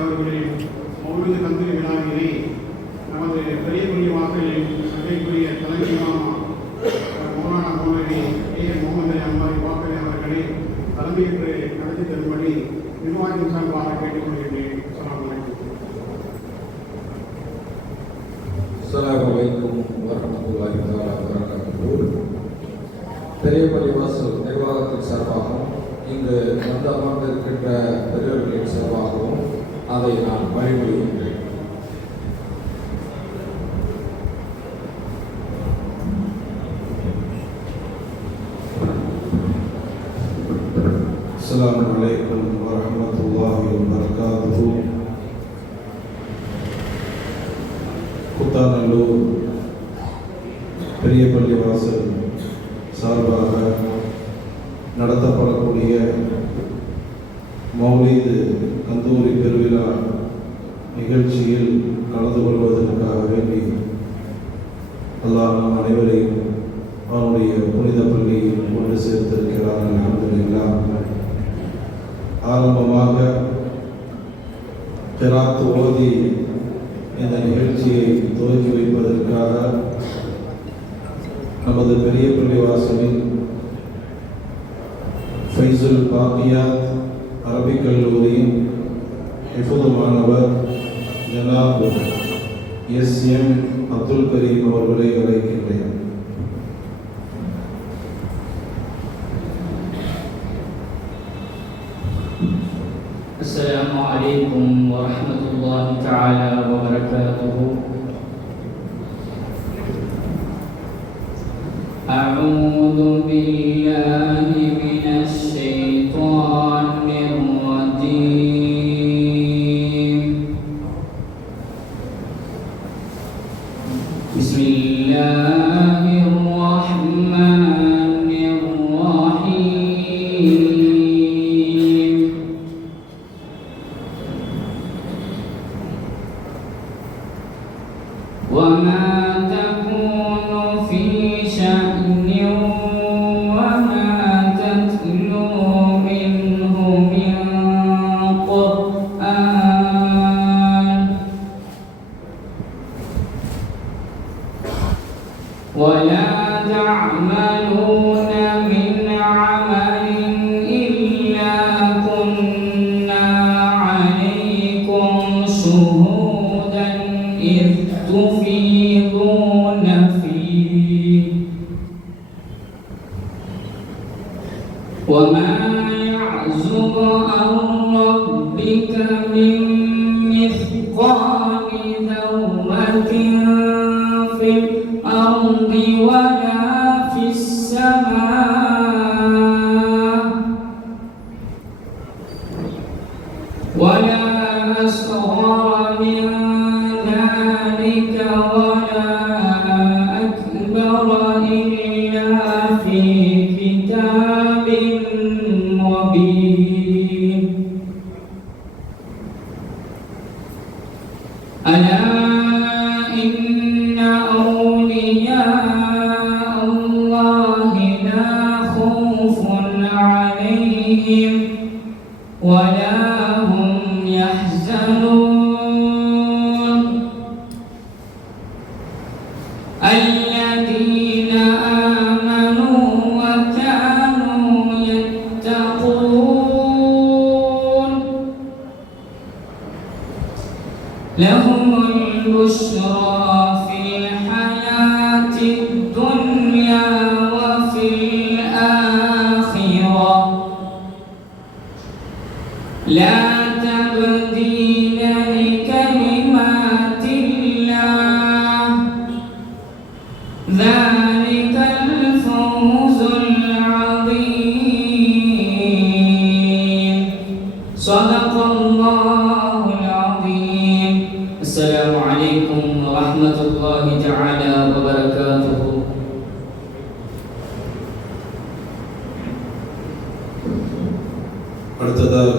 அவர்களின் மௌலிது கந்தூரி விழாவினை நமது பெரிய புண்ணியவாசலின் சபைக்குரிய தலைமை மாமா மௌலானா மௌலவி முகமது அம்மாரி வாக்கரி அவர்களை தலைமையேற்று நடத்தி தரும்படி நிர்வாகம் சார்பாக கேட்டுக்கொள்கின்றேன். அஸ்ஸலாமு அலைக்கும் வரஹ்மத்துல்லாஹி தஆலா வபரகாத்துஹு. பெரிய பள்ளிவாசல் நிர்வாகத்தின் சார்பாகவும் இங்கு வந்து அமர்ந்திருக்கின்ற பெரியவர்களின் சார்பாகவும் அதை நான் வழிமொழிகின்றேன். அஸ்ஸலாமு அலைக்கும் வரஹ்மத்துல்லாஹி வபரகாத்துஹு. குத்தாநல்லூர் பெரிய பள்ளிவாசல் சார்பாக நடத்தப்படக்கூடிய மௌலீது கந்தூரி பெருவிழா நிகழ்ச்சியில் கலந்து கொள்வதற்காக வேண்டி அல்லாஹ் நம் அனைவரையும் அவனுடைய புனித பள்ளியில் கொண்டு சேர்த்திருக்கிறார். அல்ஹம்துலில்லாஹ். ஆரம்பமாக கிராத் ஓதி இந்த நிகழ்ச்சியை துவக்கி வைப்பதற்காக நமது பெரிய பள்ளிவாசலில் ஃபைசுல் பாக்கியாத் அரபிக் கல்லூரியின் ஹிஃபுது மாணவர் ஜனாப் எஸ்.எம். அப்துல் கரீம் அவர்களை அழைக்கின்றேன். السلام عليكم ورحمة الله تعالى وبركاته. أعوذ بالله من الشيطان الرجيم. بسم الله الرحمن الرحيم. وما تكون في شأن وما تتلو منه من قرآن ولا تعملون من عمل إلا كنا عليكم شهودا إذ تفيضون فيه وما يعزب عن ربك من مثقال ذرة في الأرض ولا في السماء ولا أصغر من ذلك ولا أكبر إلا في كتاب مبين. ألا إن أولياء الله لا خوف عليهم ولا هم يحزنون الذين آمنوا وكانوا يتقون لهم البشرى في الحياة الدنيا وفي الآخرة لا تبديل لكلمات الله ذلك الفوز العظيم. صدق الله العظيم. السلام عليكم ورحمة الله تعالى وبركاته. அடுத்ததாக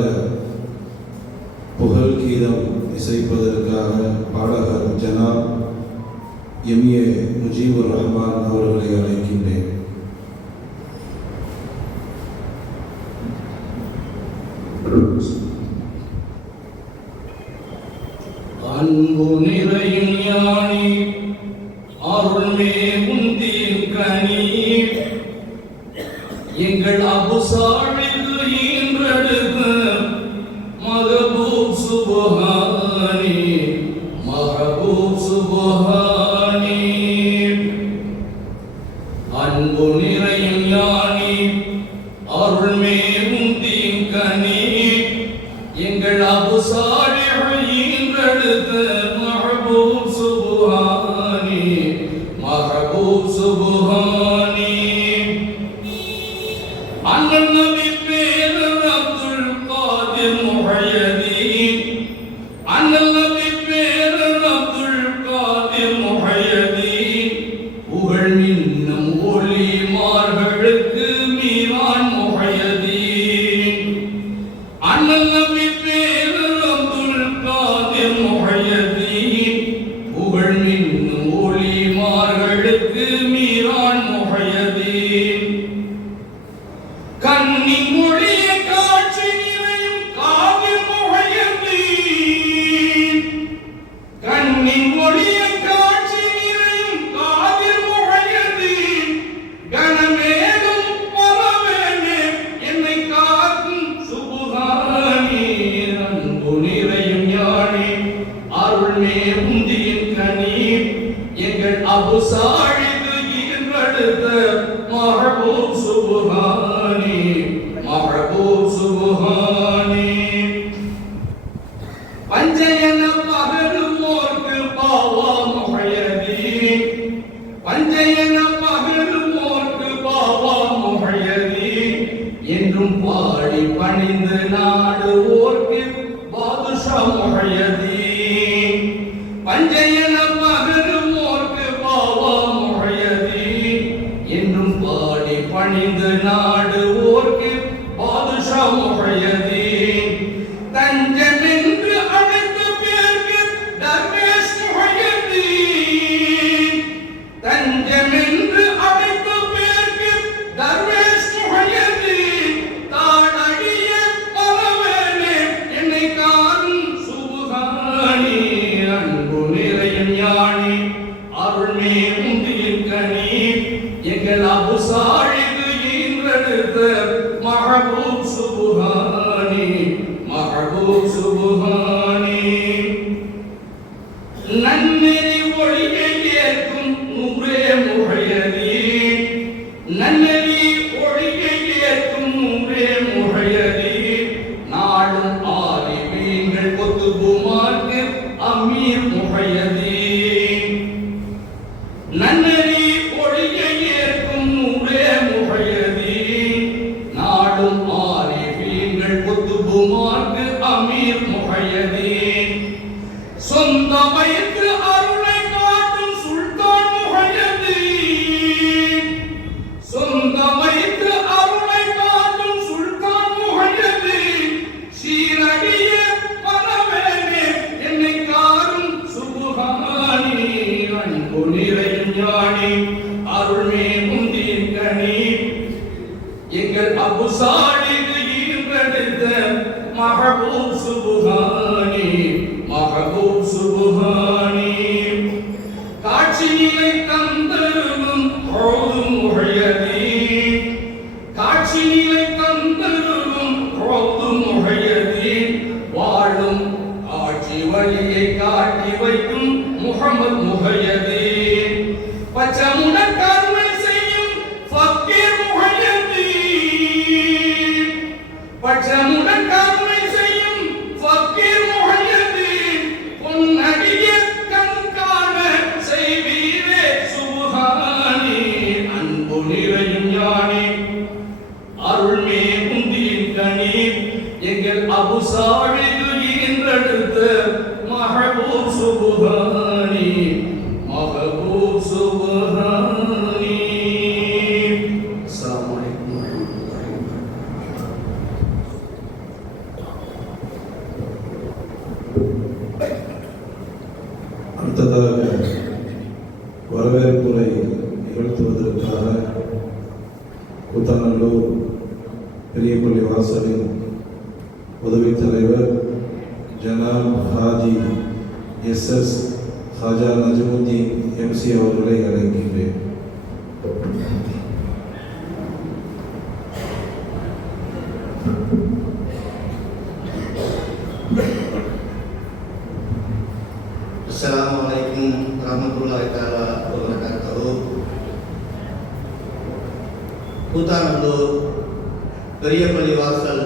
புகழ் கீதம் இசைப்பதற்காக பாடகர் ஜனாப் எம்.ஏ. முஜீபுர் ரஹ்மான் அவர்களை அழைக்கின்றேன். நிறையும் ஞானி அருள்மே உந்தீன் கனி எங்கள் அபுசாழிக்கு ஈன்றெடுத்த மகபூப் சுபஹானி மஹபூப் சுபஹானி அன்பு நிறையும் ஞானி அருள்மே உந்தீன் கனி எங்கள் அபுசாழிக்கு ஈன்றெடுத்த மஹபூப் சுபஹானி மஹபூப் சுபஹானி அண்ணன் நபி பேரர் அப்துல் காதிர் முஹையதீன் அண்ணன் நபி பேரர் அப்துல் காதிர் முஹையதீன் புகழ் மின்னும் ஒளிமார்களுக்கு மீரான் முஹையதீன் அண்ணன் நபி பேரர் அப்துல் காதிர் முஹையதீன் புகழ் மின்னும் ஒளிமார்களுக்கு மீரான் முஹையதீன் கன்னி மொழிய காட்சி நிறையும் காதிர் முஹையதீன் கன்னி மொழிய காட்சி நிறையும் காதிர் முஹையதீன் கணமேகம் பரவேனே என்னை காக்கும் சுபஹானி அன்பு நிறையும் ஞானி அருள்மே உந்தியின் கனி எங்கள் அபுசாழிக்கு ஈன்றெடுத்த மஹபூப் சுபஹானி மஹபூப் சுபஹானி பஞ்சயன பகருவோர்க்கு பாவா முஹையதீன் பஞ்சயன பகருவோர்க்கு பாவா முஹையதீன் என்றும் பாடி பணிந்து நாடுவோர்க்கு பாதுஷா முஹையதீன் பஞ்சயன பகருவோர்க்கு பாவா முஹையதீன் என்றும் பாடி பணிந்து நாடுவோர்க்கு பாதுஷா முஹையதீன் தஞ்சமென்று அழைத்த பேர்க்கு தர்வேஷ் முஹையதீன் தஞ்சமென்று அழைத்த பேர்க்கு தர்வேஷ் முஹையதீன் தானடிய பரவேனே என்னை காரும் சுபஹானி அன்பு நிறையும் ஞானி அருள்மே உந்தியின் கனி எங்கள் அபுசாழிக்கு ஈன்றெடுத்த மஹபூப் சுபஹானி மஹபூப் சுபஹானி நன்னெறி ஒளியை ஏற்கும் நூரே முஹையதீன் நன்னெறி ஒளியை ஏற்கும் நூரே முஹையதீன் நாடும் ஆலிமீன்கள் குத்துபுமார்க்கு அமீர் முஹையதீன் நன்னெறி ஒளியை ஏற்கும் நூரே முஹையதீன் நாடும் ஆலிமீன்கள் குத்துபுமார்க்கு அமீர் முஹையதீன் சொந்த வயிற்று அருளை காட்டும் சுல்தான் முஹையதீன் சொந்த வயிற்று அருளை காட்டும் சுல்தான் முஹையதீன் சீரடிய பரவேனே என்னை காரும் சுபஹானி அன்பு நிறையும் ஞானி அருள்மே முந்தியின் கனி எங்கள் அபுசாழிக்கு ஈன்றெடுத்த மஹபூப் சுபஹானி மஹபூப் சுபஹானி காட்சி நிலை தந்தருளும் ஹௌதும் முஹையதீன் காட்சி நிலை தந்தருளும் ஹௌதும் முஹையதீன் வாழும் ஆட்சி வழியை காட்டி வைக்கும் முஹம்மத் முஹையதீன் பச்சமுடன் கருணை செய்யும் ஃபக்கீர் முஹையதீன் பச்சமுடன் கருணை செய்யும் ஃபக்கீர் முஹையதீன் பொன்னடிய கண்காண செய்வீரே சுபஹானி அன்பு நிறையும் ஞானி அருள்மே உந்தியின் கனி எங்கள் அபுசாழிக்கு ஈன்றெடுத்த மஹபூப் சுபஹானி மஹபூப் சுபஹானி அஸ்ஸலாமு அலைக்கும் வரஹ்மத்துல்லாஹி வபரகாத்துஹு அடுத்ததாக வரவேற்புரை நிகழ்த்துவதற்காக கூத்தாநல்லூர் பெரிய பள்ளி வாசலின் உதவித் தலைவர் ஜனாப் ஹாஜி எஸ்.எஸ். ஹாஜா நஜமுத்தீன் எம்சி அவர்களை அழைக்கின்றேன். அஸ்ஸலாமு அலைக்கும் வரஹ்மத்துல்லாஹி தஆலா வபரகாத்துஹு. கூத்தாநல்லூர் பெரிய பள்ளிவாசல்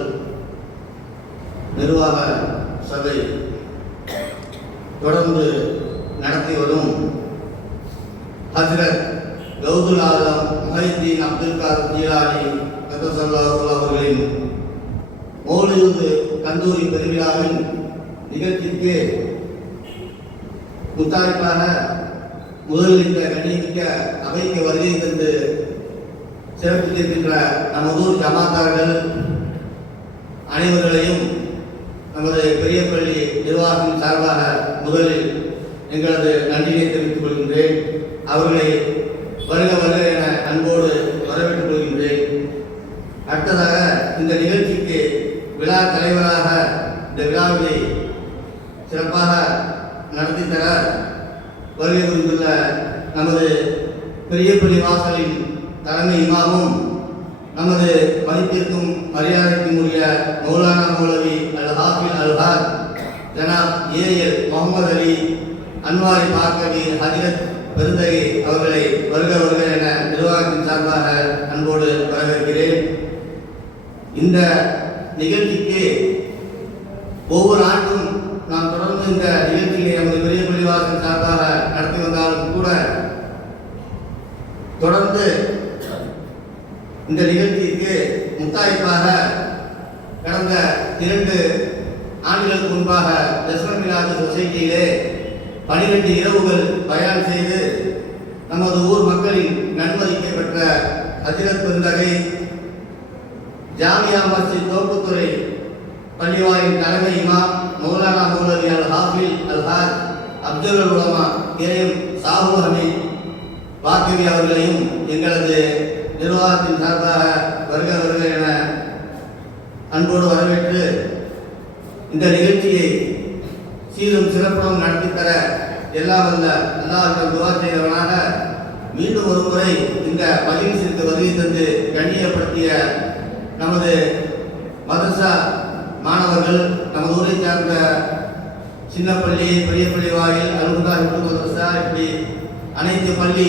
நிர்வாக சபை தொடர்ந்து நடத்தி வரும் ஹஜ்ரத் கௌதுல் ஆலம் முஹைதீன் அப்துல் காதர் ஜீலானி கத்தஸல்லாஹு அவர்களின் மௌலிது கந்தூரி பெருவிழாவின் நிகழ்ச்சிக்கு முத்தாய்ப்பாக முதலில் கண்ணியமிக்க அவைக்கு வருகை தந்து சிறப்பித்திருக்கின்ற நமது ஊர் ஜமாத்தார்கள் அனைவர்களையும் நமது பெரிய பள்ளி நிர்வாகத்தின் சார்பாக முதலில் எங்களது நன்றியை தெரிவித்துக் கொள்கின்றேன். அவர்களை வருக வருக என அன்போடு வரவேற்றுக் கொள்கின்றேன். அடுத்ததாக இந்த நிகழ்ச்சிக்கு விழா தலைவராக இந்த விழாவினை சிறப்பாக நடத்தி தர வருகை புரிந்துள்ள நமது பெரிய பள்ளி வாசலின் தலைமை இமாமும் நமது மதிப்பிற்கும் மரியாதைக்கும் உரிய மௌலானா மௌலவி அல் ஹாஃபில் அல் ஹாஜ் ஜனாப் ஏஎல் முகமது அலி அன்வாரி பார்க்கவி ஹஜ்ரத் பெருந்தகை அவர்களை வருக வருக என நிர்வாகத்தின் சார்பாக அன்போடு வரவேற்கிறேன். இந்த நிகழ்ச்சிக்கு ஒவ்வொரு ஆண்டும் நாம் தொடர்ந்து இந்த நிகழ்ச்சியை நமது பெரிய பள்ளிவாசல் சார்பாக நடத்தி வந்தாலும் கூட தொடர்ந்து இந்த நிகழ்ச்சிக்கு முத்தாய்ப்பாக கடந்த 2 ஆண்டுகளுக்கு முன்பாக தஸ்மன் மிலாது சொசைட்டியிலே 12 இரவுகள் பயணம் செய்து நமது ஊர் மக்களின் நன்மதிப்பை பெற்ற ஹஜ்ரத் பெருந்தகை ஜாமியா மஸ்ஜித் தோப்புத்துறை பள்ளிவாயின் தலைமை இமாம் மௌலானா மௌலவி அல் ஹாஃபில் அல் ஹாஜ் அப்துல் உலமா கேஎம் சாஹு ஹமீத் வாக்கவி அவர்களையும் எங்களது நிர்வாகத்தின் சார்பாக வருக வருக என அன்போடு வரவேற்று இந்த நிகழ்ச்சியை சீரும் சிறப்புடன் நடத்தி தர எல்லாம் வல்ல அல்லாஹ்விடம் துஆ செய்தவனாக மீண்டும் ஒரு முறை இந்த மஜ்லிஸிற்கு வருகை தந்து கண்ணியப்படுத்திய நமது மதரசா மாணவர்கள், நமது ஊரை சார்ந்த சின்னப்பள்ளி, பெரிய பள்ளி வாயில், அல்ஹுதா இப்னு மதரசா, இப்படி அனைத்து பள்ளி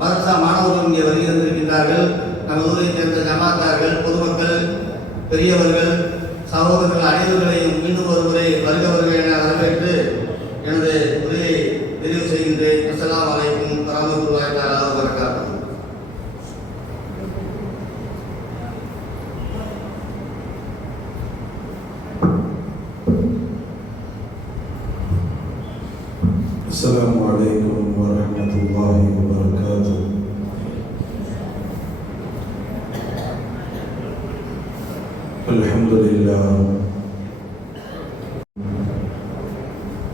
மதரசா மாணவர்கள் இங்கே வருகை தந்திருக்கின்றார்கள். நமது ஊரை சேர்ந்த ஜமாத்தார்கள், பொதுமக்கள், பெரியவர்கள், சகோதரர்கள் அனைவர்களையும் மீண்டும் ஒரு முறை வருக வருக என வரவேற்று எனது உரையை நிறைவு செய்கின்றேன். அஸ்ஸலாமு அலைக்கும் வரஹ்மத்துல்லாஹி தஆலா வபரகாத்துஹு. السلام عليكم ورحمة الله وبركاته. الحمد لله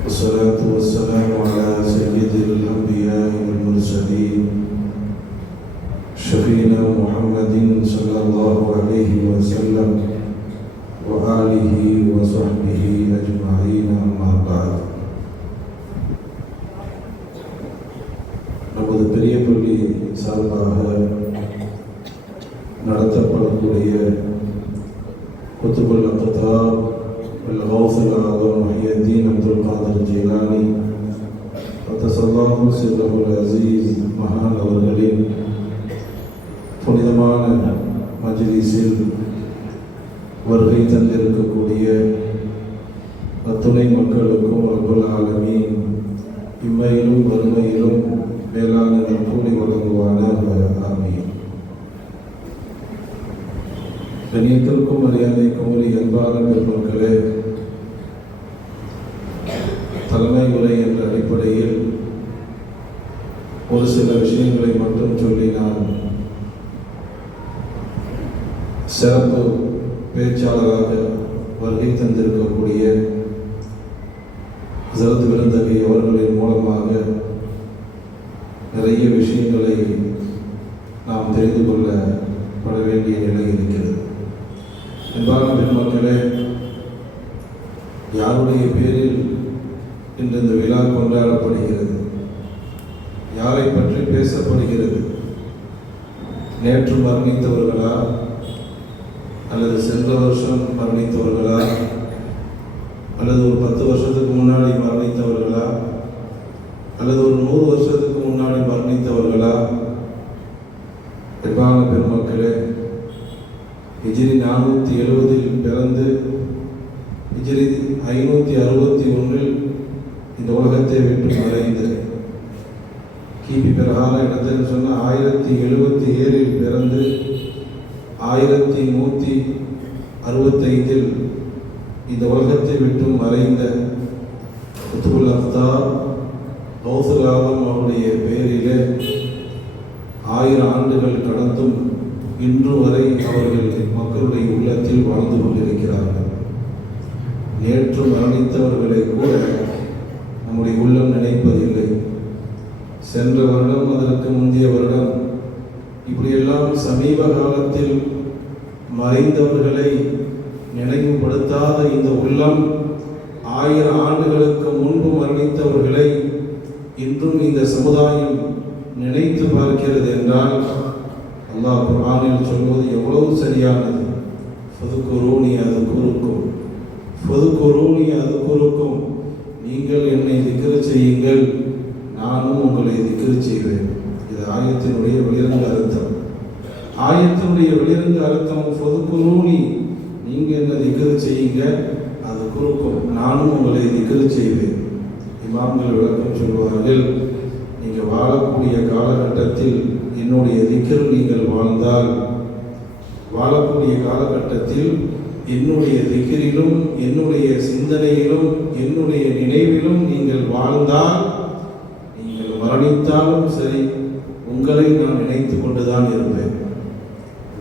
والصلاة والسلام على سيد الأنبياء والمرسلين شفينا محمد صلى الله عليه وسلم وآله وصحبه أجمعين. أما بعد. நமது பெரிய பள்ளி சார்பாக நடத்தப்படக்கூடிய குத்துபுல் அக்தாப் வல் கௌசுல் ஆலம் முஹையீன் அப்துல் காதர் ஜீலானி கத்தஸல்லாஹு சிர்ரஹுல் அஸீஸ் மகான் அவர்களின் புனிதமான மஜ்லிஸில் வருகை தந்திருக்கக்கூடிய அத்துணை மக்களுக்கும் ரப்புல் ஆலமீன் இம்மையிலும் வறுமையிலும் மேலான கூலி வழங்குவானாக. ஆமீன். கண்ணியத்திற்கும் மரியாதைக்கும் ஒரு அன்பான பெருமக்களே, தலைமை உரை என்ற அடிப்படையில் ஒரு சில விஷயங்களை மட்டும் சொல்லி நான் சிறப்பு பேச்சாளராக வருகை தந்திருக்கக்கூடிய ஹஜ்ரத் பெருந்தகை அவர்களின் மூலமாக நிறைய விஷயங்களை நாம் தெரிந்து கொள்ளப்பட வேண்டிய நிலை இருக்கிறது. அன்பான பெருமக்களே, யாருடைய பேரில் இன்று இந்த விழா கொண்டாடப்படுகிறது? நேற்று மரணித்தவர்களா அல்லது சென்ற வருஷம் மரணித்தவர்களா அல்லது ஒரு 10 வருஷத்துக்கு முன்னாடி மரணித்தவர்களா அல்லது ஒரு 100 வருஷத்துக்கு முன்னாடி மரணித்தவர்களா? அன்பான பெருமக்களே, ஹிஜ்ரி 470 பிறந்து ஹிஜ்ரி 561 இந்த உலகத்தை விட்டு மறைந்து கிபி பிரகார இடத்துல சொன்ன 1077 பிறந்து 1165 இந்த உலகத்தை விட்டு மறைந்த குத்துபுல் அஃப்தார் கௌசுல் ஆலம் அவருடைய பெயரிலே 1000 ஆண்டுகள் கடந்தும் இன்று வரை அவர்கள் மக்களுடைய உள்ளத்தில் வாழ்ந்து கொண்டிருக்கிறார்கள். நேற்று மரணித்தவர்களை கூட நம்முடைய உள்ளம் நினைப்பதில்லை. சென்ற வருடம், அதற்கு முந்தைய வருடம், இப்படியெல்லாம் சமீப காலத்தில் மறைந்தவர்களை நினைவுபடுத்தாத இந்த உள்ளம் 1000 ஆண்டுகளுக்கு முன்பு மரணித்தவர்களை இன்றும் இந்த சமுதாயம் நினைத்து பார்க்கிறது என்றால் அல்லாஹ் குர்ஆனில் சொல்வது எவ்வளவு சரியானது. ஃபதுகுரூனி அதுகுருக்கும், ஃபதுகுரூனி அதுகுருக்கும், நீங்கள் என்னை திக்ர் செய்யுங்கள், நானும் உங்களை திக்ர் செய்வேன். இது ஆயத்தினுடைய வெளிரங்க அர்த்தம். ஆயத்தினுடைய வெளிரங்க அர்த்தம் ஃபதுகுரூனி, நீங்கள் என்ன திக்ர் செய்யுங்க, அது குறுக்கும், நானும் உங்களை திக்ர் செய்வேன். இமாம்கள் விளக்கம் சொல்வார்கள், நீங்கள் வாழக்கூடிய காலகட்டத்தில் என்னுடைய திக்ர் நீங்கள் வாழ்ந்தால், வாழக்கூடிய காலகட்டத்தில் என்னுடைய திக்ரிலும் என்னுடைய சிந்தனையிலும் என்னுடைய நினைவிலும் நீங்கள் வாழ்ந்தால், நீங்கள் மரணித்தாலும் சரி உங்களை நான் நினைத்து கொண்டுதான் இருப்பேன்.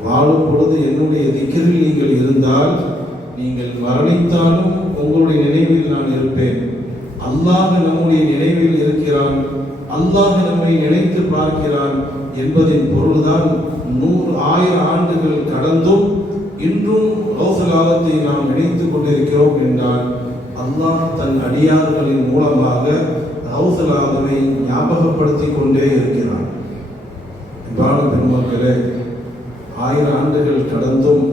வாழும் பொழுது என்னுடைய திக்ரில் நீங்கள் இருந்தால், நீங்கள் மரணித்தாலும் உங்களுடைய நினைவில் நான் இருப்பேன். அல்லாஹ் நம்முடைய நினைவில் இருக்கிறான், அல்லாஹ் நம்மை நினைத்து பார்க்கிறான் என்பதின் பொருள்தான் 1000 ஆண்டுகள் கடந்தும் இன்றும் கௌசுல் ஆலத்தை நாம் நினைத்துக் கொண்டிருக்கிறோம் என்றால் அல்லாஹ் தன் அடியார்களின் மூலமாக கௌசுல் ஆலமை ஞாபகப்படுத்தி கொண்டே இருக்கிறான். அன்பான பெருமக்களே, 1000 ஆண்டுகள் கடந்தும்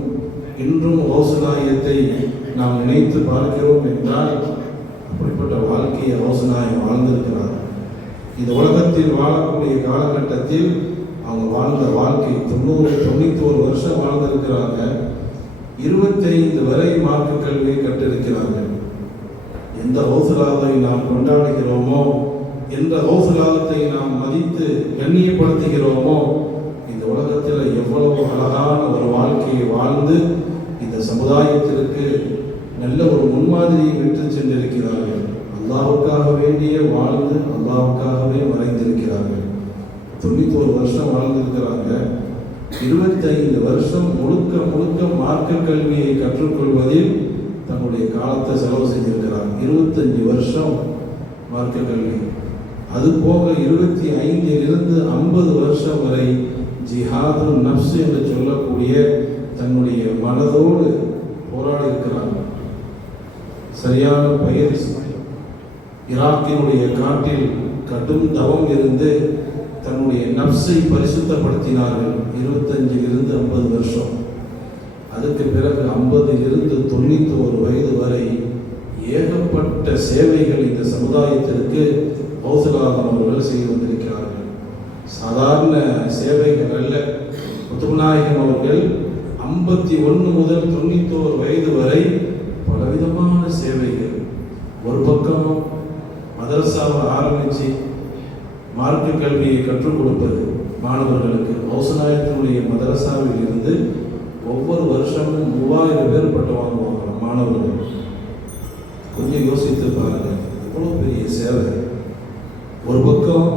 இன்றும் கௌசுல் ஆலத்தை நாம் நினைத்து பார்க்கிறோம் என்றால் அப்படிப்பட்ட வாழ்க்கையை கௌசுல் ஆலம் வாழ்ந்திருக்கிறார். இந்த உலகத்தில் வாழக்கூடிய காலகட்டத்தில் அவங்க வாழ்ந்த வாழ்க்கை 91 வருஷம் வாழ்ந்திருக்கிறாங்க. 25 வரை மார்க்க கல்வியை கற்றிருக்கிறார்கள். எந்த கௌசுல் ஆலத்தை நாம் கொண்டாடுகிறோமோ, எந்த கௌசுல் ஆலத்தை நாம் மதித்து கண்ணியப்படுத்துகிறோமோ, இந்த உலகத்தில் எவ்வளவு அழகான ஒரு வாழ்க்கையை வாழ்ந்து இந்த சமுதாயத்திற்கு நல்ல ஒரு முன்மாதிரியை விட்டு சென்றிருக்கிறார்கள். அல்லாஹ்வுக்காக வேண்டிய வாழ்ந்து அல்லாஹ்வுக்காகவே மறைந்திருக்கிறார்கள். 91 வருஷம் வாழ்ந்திருக்கிறாங்க. 25 வருஷம் முழுக்க முழுக்க மார்க்க கல்வியை கற்றுக்கொள்வதில் தன்னுடைய காலத்தை செலவு செஞ்சிருக்கிறார். 25 வருஷம் மார்க்க கல்வி. அது போக 25 50 வருஷம் வரை ஜிஹாது நப்ஸ் என்று சொல்லக்கூடிய தன்னுடைய மனதோடு போராடி இருக்கிறார். சரியான பயிற்சி. ஈராக்கினுடைய காட்டில் கடும் தவம் இருந்து தன்னுடைய நப்சை பரிசுத்தப்படுத்தினார்கள். 25 50 வருஷம். அதுக்கு பிறகு 50 91 வயது வரை ஏகப்பட்ட சேவைகள் இந்த சமுதாயத்திற்கு கௌசுல் ஆலம் அவர்கள் செய்து வந்திருக்கிறார்கள். சாதாரண சேவைகள் அல்ல. குத்துப் நாயகம் அவர்கள் 51 முதல் 91 வயது வரை பலவிதமான சேவைகள். ஒரு பக்கம் மதரசாவை ஆரம்பித்து மார்க்க கல்வியை கற்றுக் கொடுப்பது மாணவர்களுக்கு. கௌசுல் மதரசாவில் இருந்து ஒவ்வொரு வருஷமும் 3000 பேர் பட்டம் வாங்குவாங்க மாணவர்கள். கொஞ்சம் யோசித்து பாருங்கள், எவ்வளோ பெரிய சேவை. ஒரு பக்கம்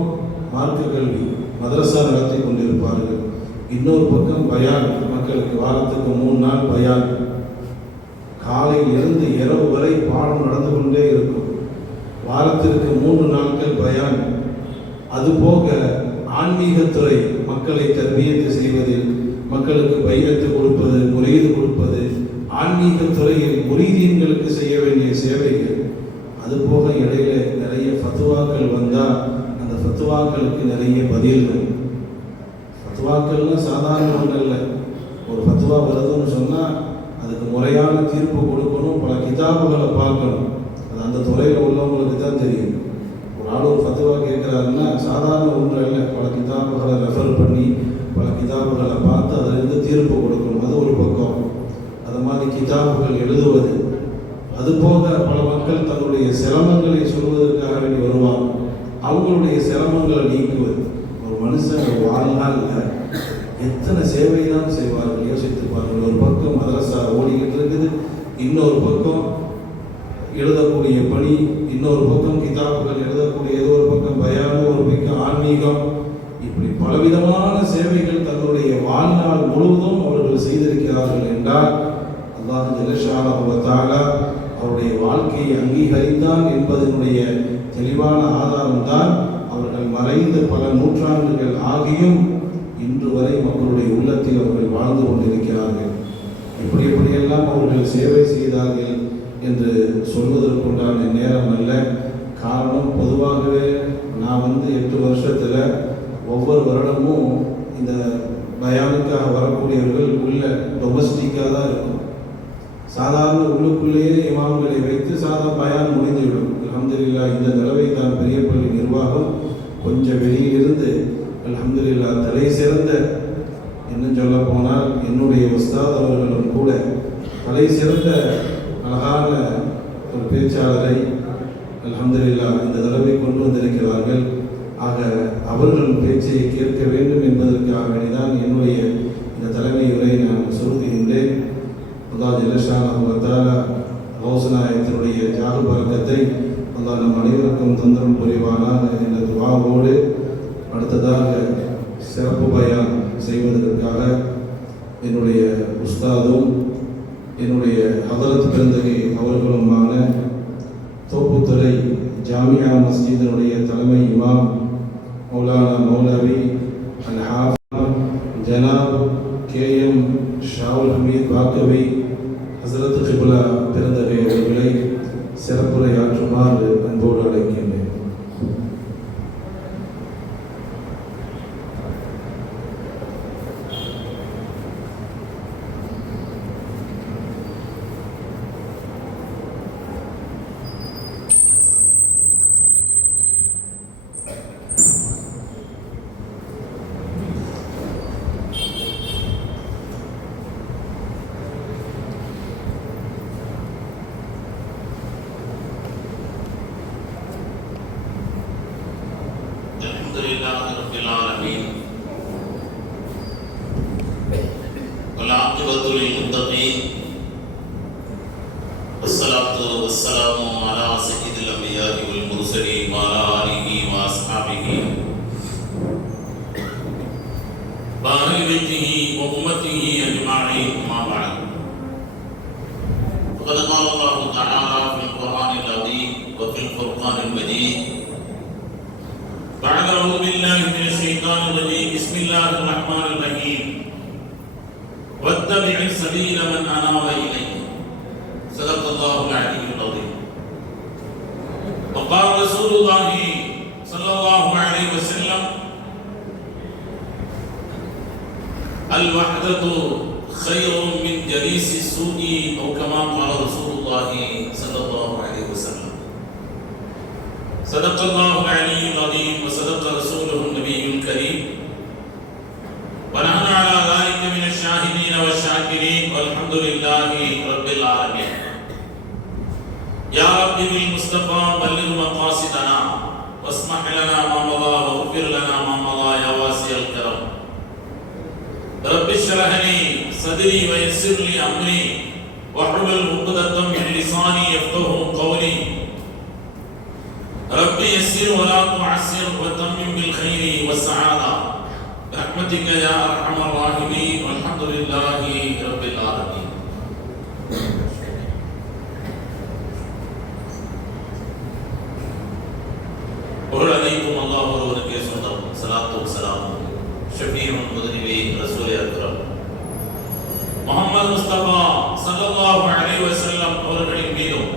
மார்க்க கல்வி மதரசா நடத்தி கொண்டிருப்பார்கள், இன்னொரு பக்கம் பயான், மக்களுக்கு வாரத்துக்கு 3 நாள் பயான், காலையில் இருந்து இரவு வரை பாடம் நடந்து கொண்டே இருக்கும். வாரத்திற்கு 3 நாட்கள் பயான். அதுபோக ஆன்மீகத்துறை, மக்களை தர்பியத்து செய்வதில், மக்களுக்கு பையத்து கொடுப்பது, முரீது கொடுப்பது, ஆன்மீகத்துறையில் முரீதீன்களுக்கு செய்ய வேண்டிய சேவைகள். அதுபோக இடையில நிறைய ஃபத்வாக்கள் வந்தால் அந்த ஃபத்வாக்களுக்கு நிறைய பதில்கள். ஃபத்வாக்கள்லாம் சாதாரண ஒன்றும் இல்லை. ஒரு ஃபத்வா வருதுன்னு சொன்னால் அதுக்கு முறையான தீர்ப்பு கொடுக்கணும், பல கிதாபுகளை பார்க்கணும். அது அந்த துறையில் உள்ளவங்களுக்கு தான் தெரியும். ஒரு ஆள் ஒரு ஃபத்வா கேட்குறாருன்னா சாதாரண ஒன்று இல்லை, பல கிதாபுகளை ரெஃபர் பண்ணி பல கிதாபுகளை பார்த்து அதிலிருந்து தீர்ப்பு கொடுக்கணும். அது ஒரு பக்கம். அது மாதிரி கிதாபுகள் எழுதுவது, அதுபோக பல மக்கள் தன்னுடைய சிரமங்களை சொல்வதற்காக வேண்டி வருவாங்க, அவங்களுடைய சிரமங்களை நீக்குவது. ஒரு மனுஷன் வாழ்நாளில் எத்தனை சேவை தான் செய்வார்கள் யோசித்திருப்பார்கள். ஒரு பக்கம் மதரசா ஓடிக்கிட்டு இருக்குது, இன்னொரு பக்கம் எழுதக்கூடிய பணி, இன்னொரு பக்கம் கிதாபுகள் எழுதக்கூடியது, ஒரு பக்கம் பயானம், ஒரு பக்கம் ஆன்மீகம், இப்படி பலவிதமான சேவைகள் தன்னுடைய வாழ்நாள் முழுவதும் அவர்கள் செய்திருக்கிறார்கள் என்றால் அல்லாஹ் ஜல்லஷானஹு வ தஆலா அவருடைய வாழ்க்கையை அங்கீகரித்தான் என்பதனுடைய தெளிவான ஆதாரம்தான் அவர்கள் மறைந்த பல நூற்றாண்டுகள் ஆகியும் இன்று வரை மக்களுடைய உள்ளத்தில் அவர்கள் வாழ்ந்து கொண்டிருக்கிறார்கள். எப்படியெல்லாம் அவர்கள் சேவை செய்தார்கள் என்று சொல்வதற்குண்டான நேரம் அல்ல. காரணம், பொதுவாகவே நான் 8 வருஷத்தில் ஒவ்வொரு வருடமும் இந்த பயானுக்காக வரக்கூடியவர்கள் உள்ள டொமஸ்டிக்காக தான் இருக்கும். சாதாரண உள்ளுக்குள்ளேயே இமாம்களை வைத்து பயான் முடிந்துவிடும். அல்ஹம்துலில்லாஹ் இந்த தடவை தான் பெரிய பள்ளி நிர்வாகம் கொஞ்சம் வெளியிலிருந்து அல்ஹம்துலில்லாஹ் தலை சிறந்த, இன்னும் சொல்ல போனால் என்னுடைய உஸ்தாத் அவர்களும் கூட தலை சிறந்த அழகான ஒரு பேச்சாளரை அல்ஹம்துலில்லாஹ் இந்த தடவை கொண்டு வந்திருக்கிறார்கள். ஆக அவர்கள் பேச்சை கேட்க வேண்டும் என்பதற்காக வேண்டிதான் என்னுடைய இந்த தலைமை உரையை நான் சுருக்குகின்றேன். அல்லாஹ் ஜல்லஷானஹு வ தஆலா ரோசனாயத்தினுடைய ஜாகு பரக்கத்தை அல்லாஹ் நம் அனைவருக்கும் தந்தரும் புரிவானாக என்ற துஆவோடு அடுத்ததாக சிறப்பு பயான் செய்வதற்காக என்னுடைய உஸ்தாதும் என்னுடைய ஹதரத் பெருந்தகை அவர்களுமான தோப்புத்துறை ஜாமியா மஸ்ஜிதினுடைய தலைமை இமாம் மௌலானா மௌலவி அல் ஹாஃபிஸ் ஜனாப் KM ஷாவுல் ஹமீத் பாக்கவி ஹசரத் கிப்லா பெருந்தகை அவர்களை சிறப்புரையாற்றுமாறு அன்போடு அழைக்கின்றேன். Alhamdulillah Rabbil Alamin wal aqibatu lil muttaqin wassalatu wassalamu ala sayyidil anbiya'i wal mursalin wa ala alihi wa ashabihi wa ahli baitihi wa ummatihi ajma'in amma ba'd. Faqad qala Allah ta'ala fil Qur'anil azim wa fil Furqanil majid بعد أعوذ بالله من الشيطان الرجيم بسم الله الرحمن الرحيم واتبع سبيل من أناب إليه صدق الله العلي العظيم. وقال رسول الله صلى الله عليه وسلم الوحدة خير من جليس السوء أو كما قال رسول الله صلى الله عليه وسلم. صدق الله العلي العظيم وصدق رسوله النبي الكريم ونحن على ذلك من الشاهدين والشاكرين والحمد لله رب العالمين. يا رب بالمصطفى بلغ مقاصدنا واسمح لنا ما مضى واغفر لنا ما مضى يا واسع الكرم. رب اشرح لي صدري ويسر لي امري واحلل عقدة من لساني يفقهوا قولي. ربي يسر ولا تعسر وتمم بالخير والسعادة برحمتك يا أرحم الراحمين والحمد لله رب العالمين. وعليكم الله وبركاته. صلاة والسلام شفيع المذنبين رسول أكرم محمد مصطفى صلى الله عليه وسلم அவர்களின் மீதும்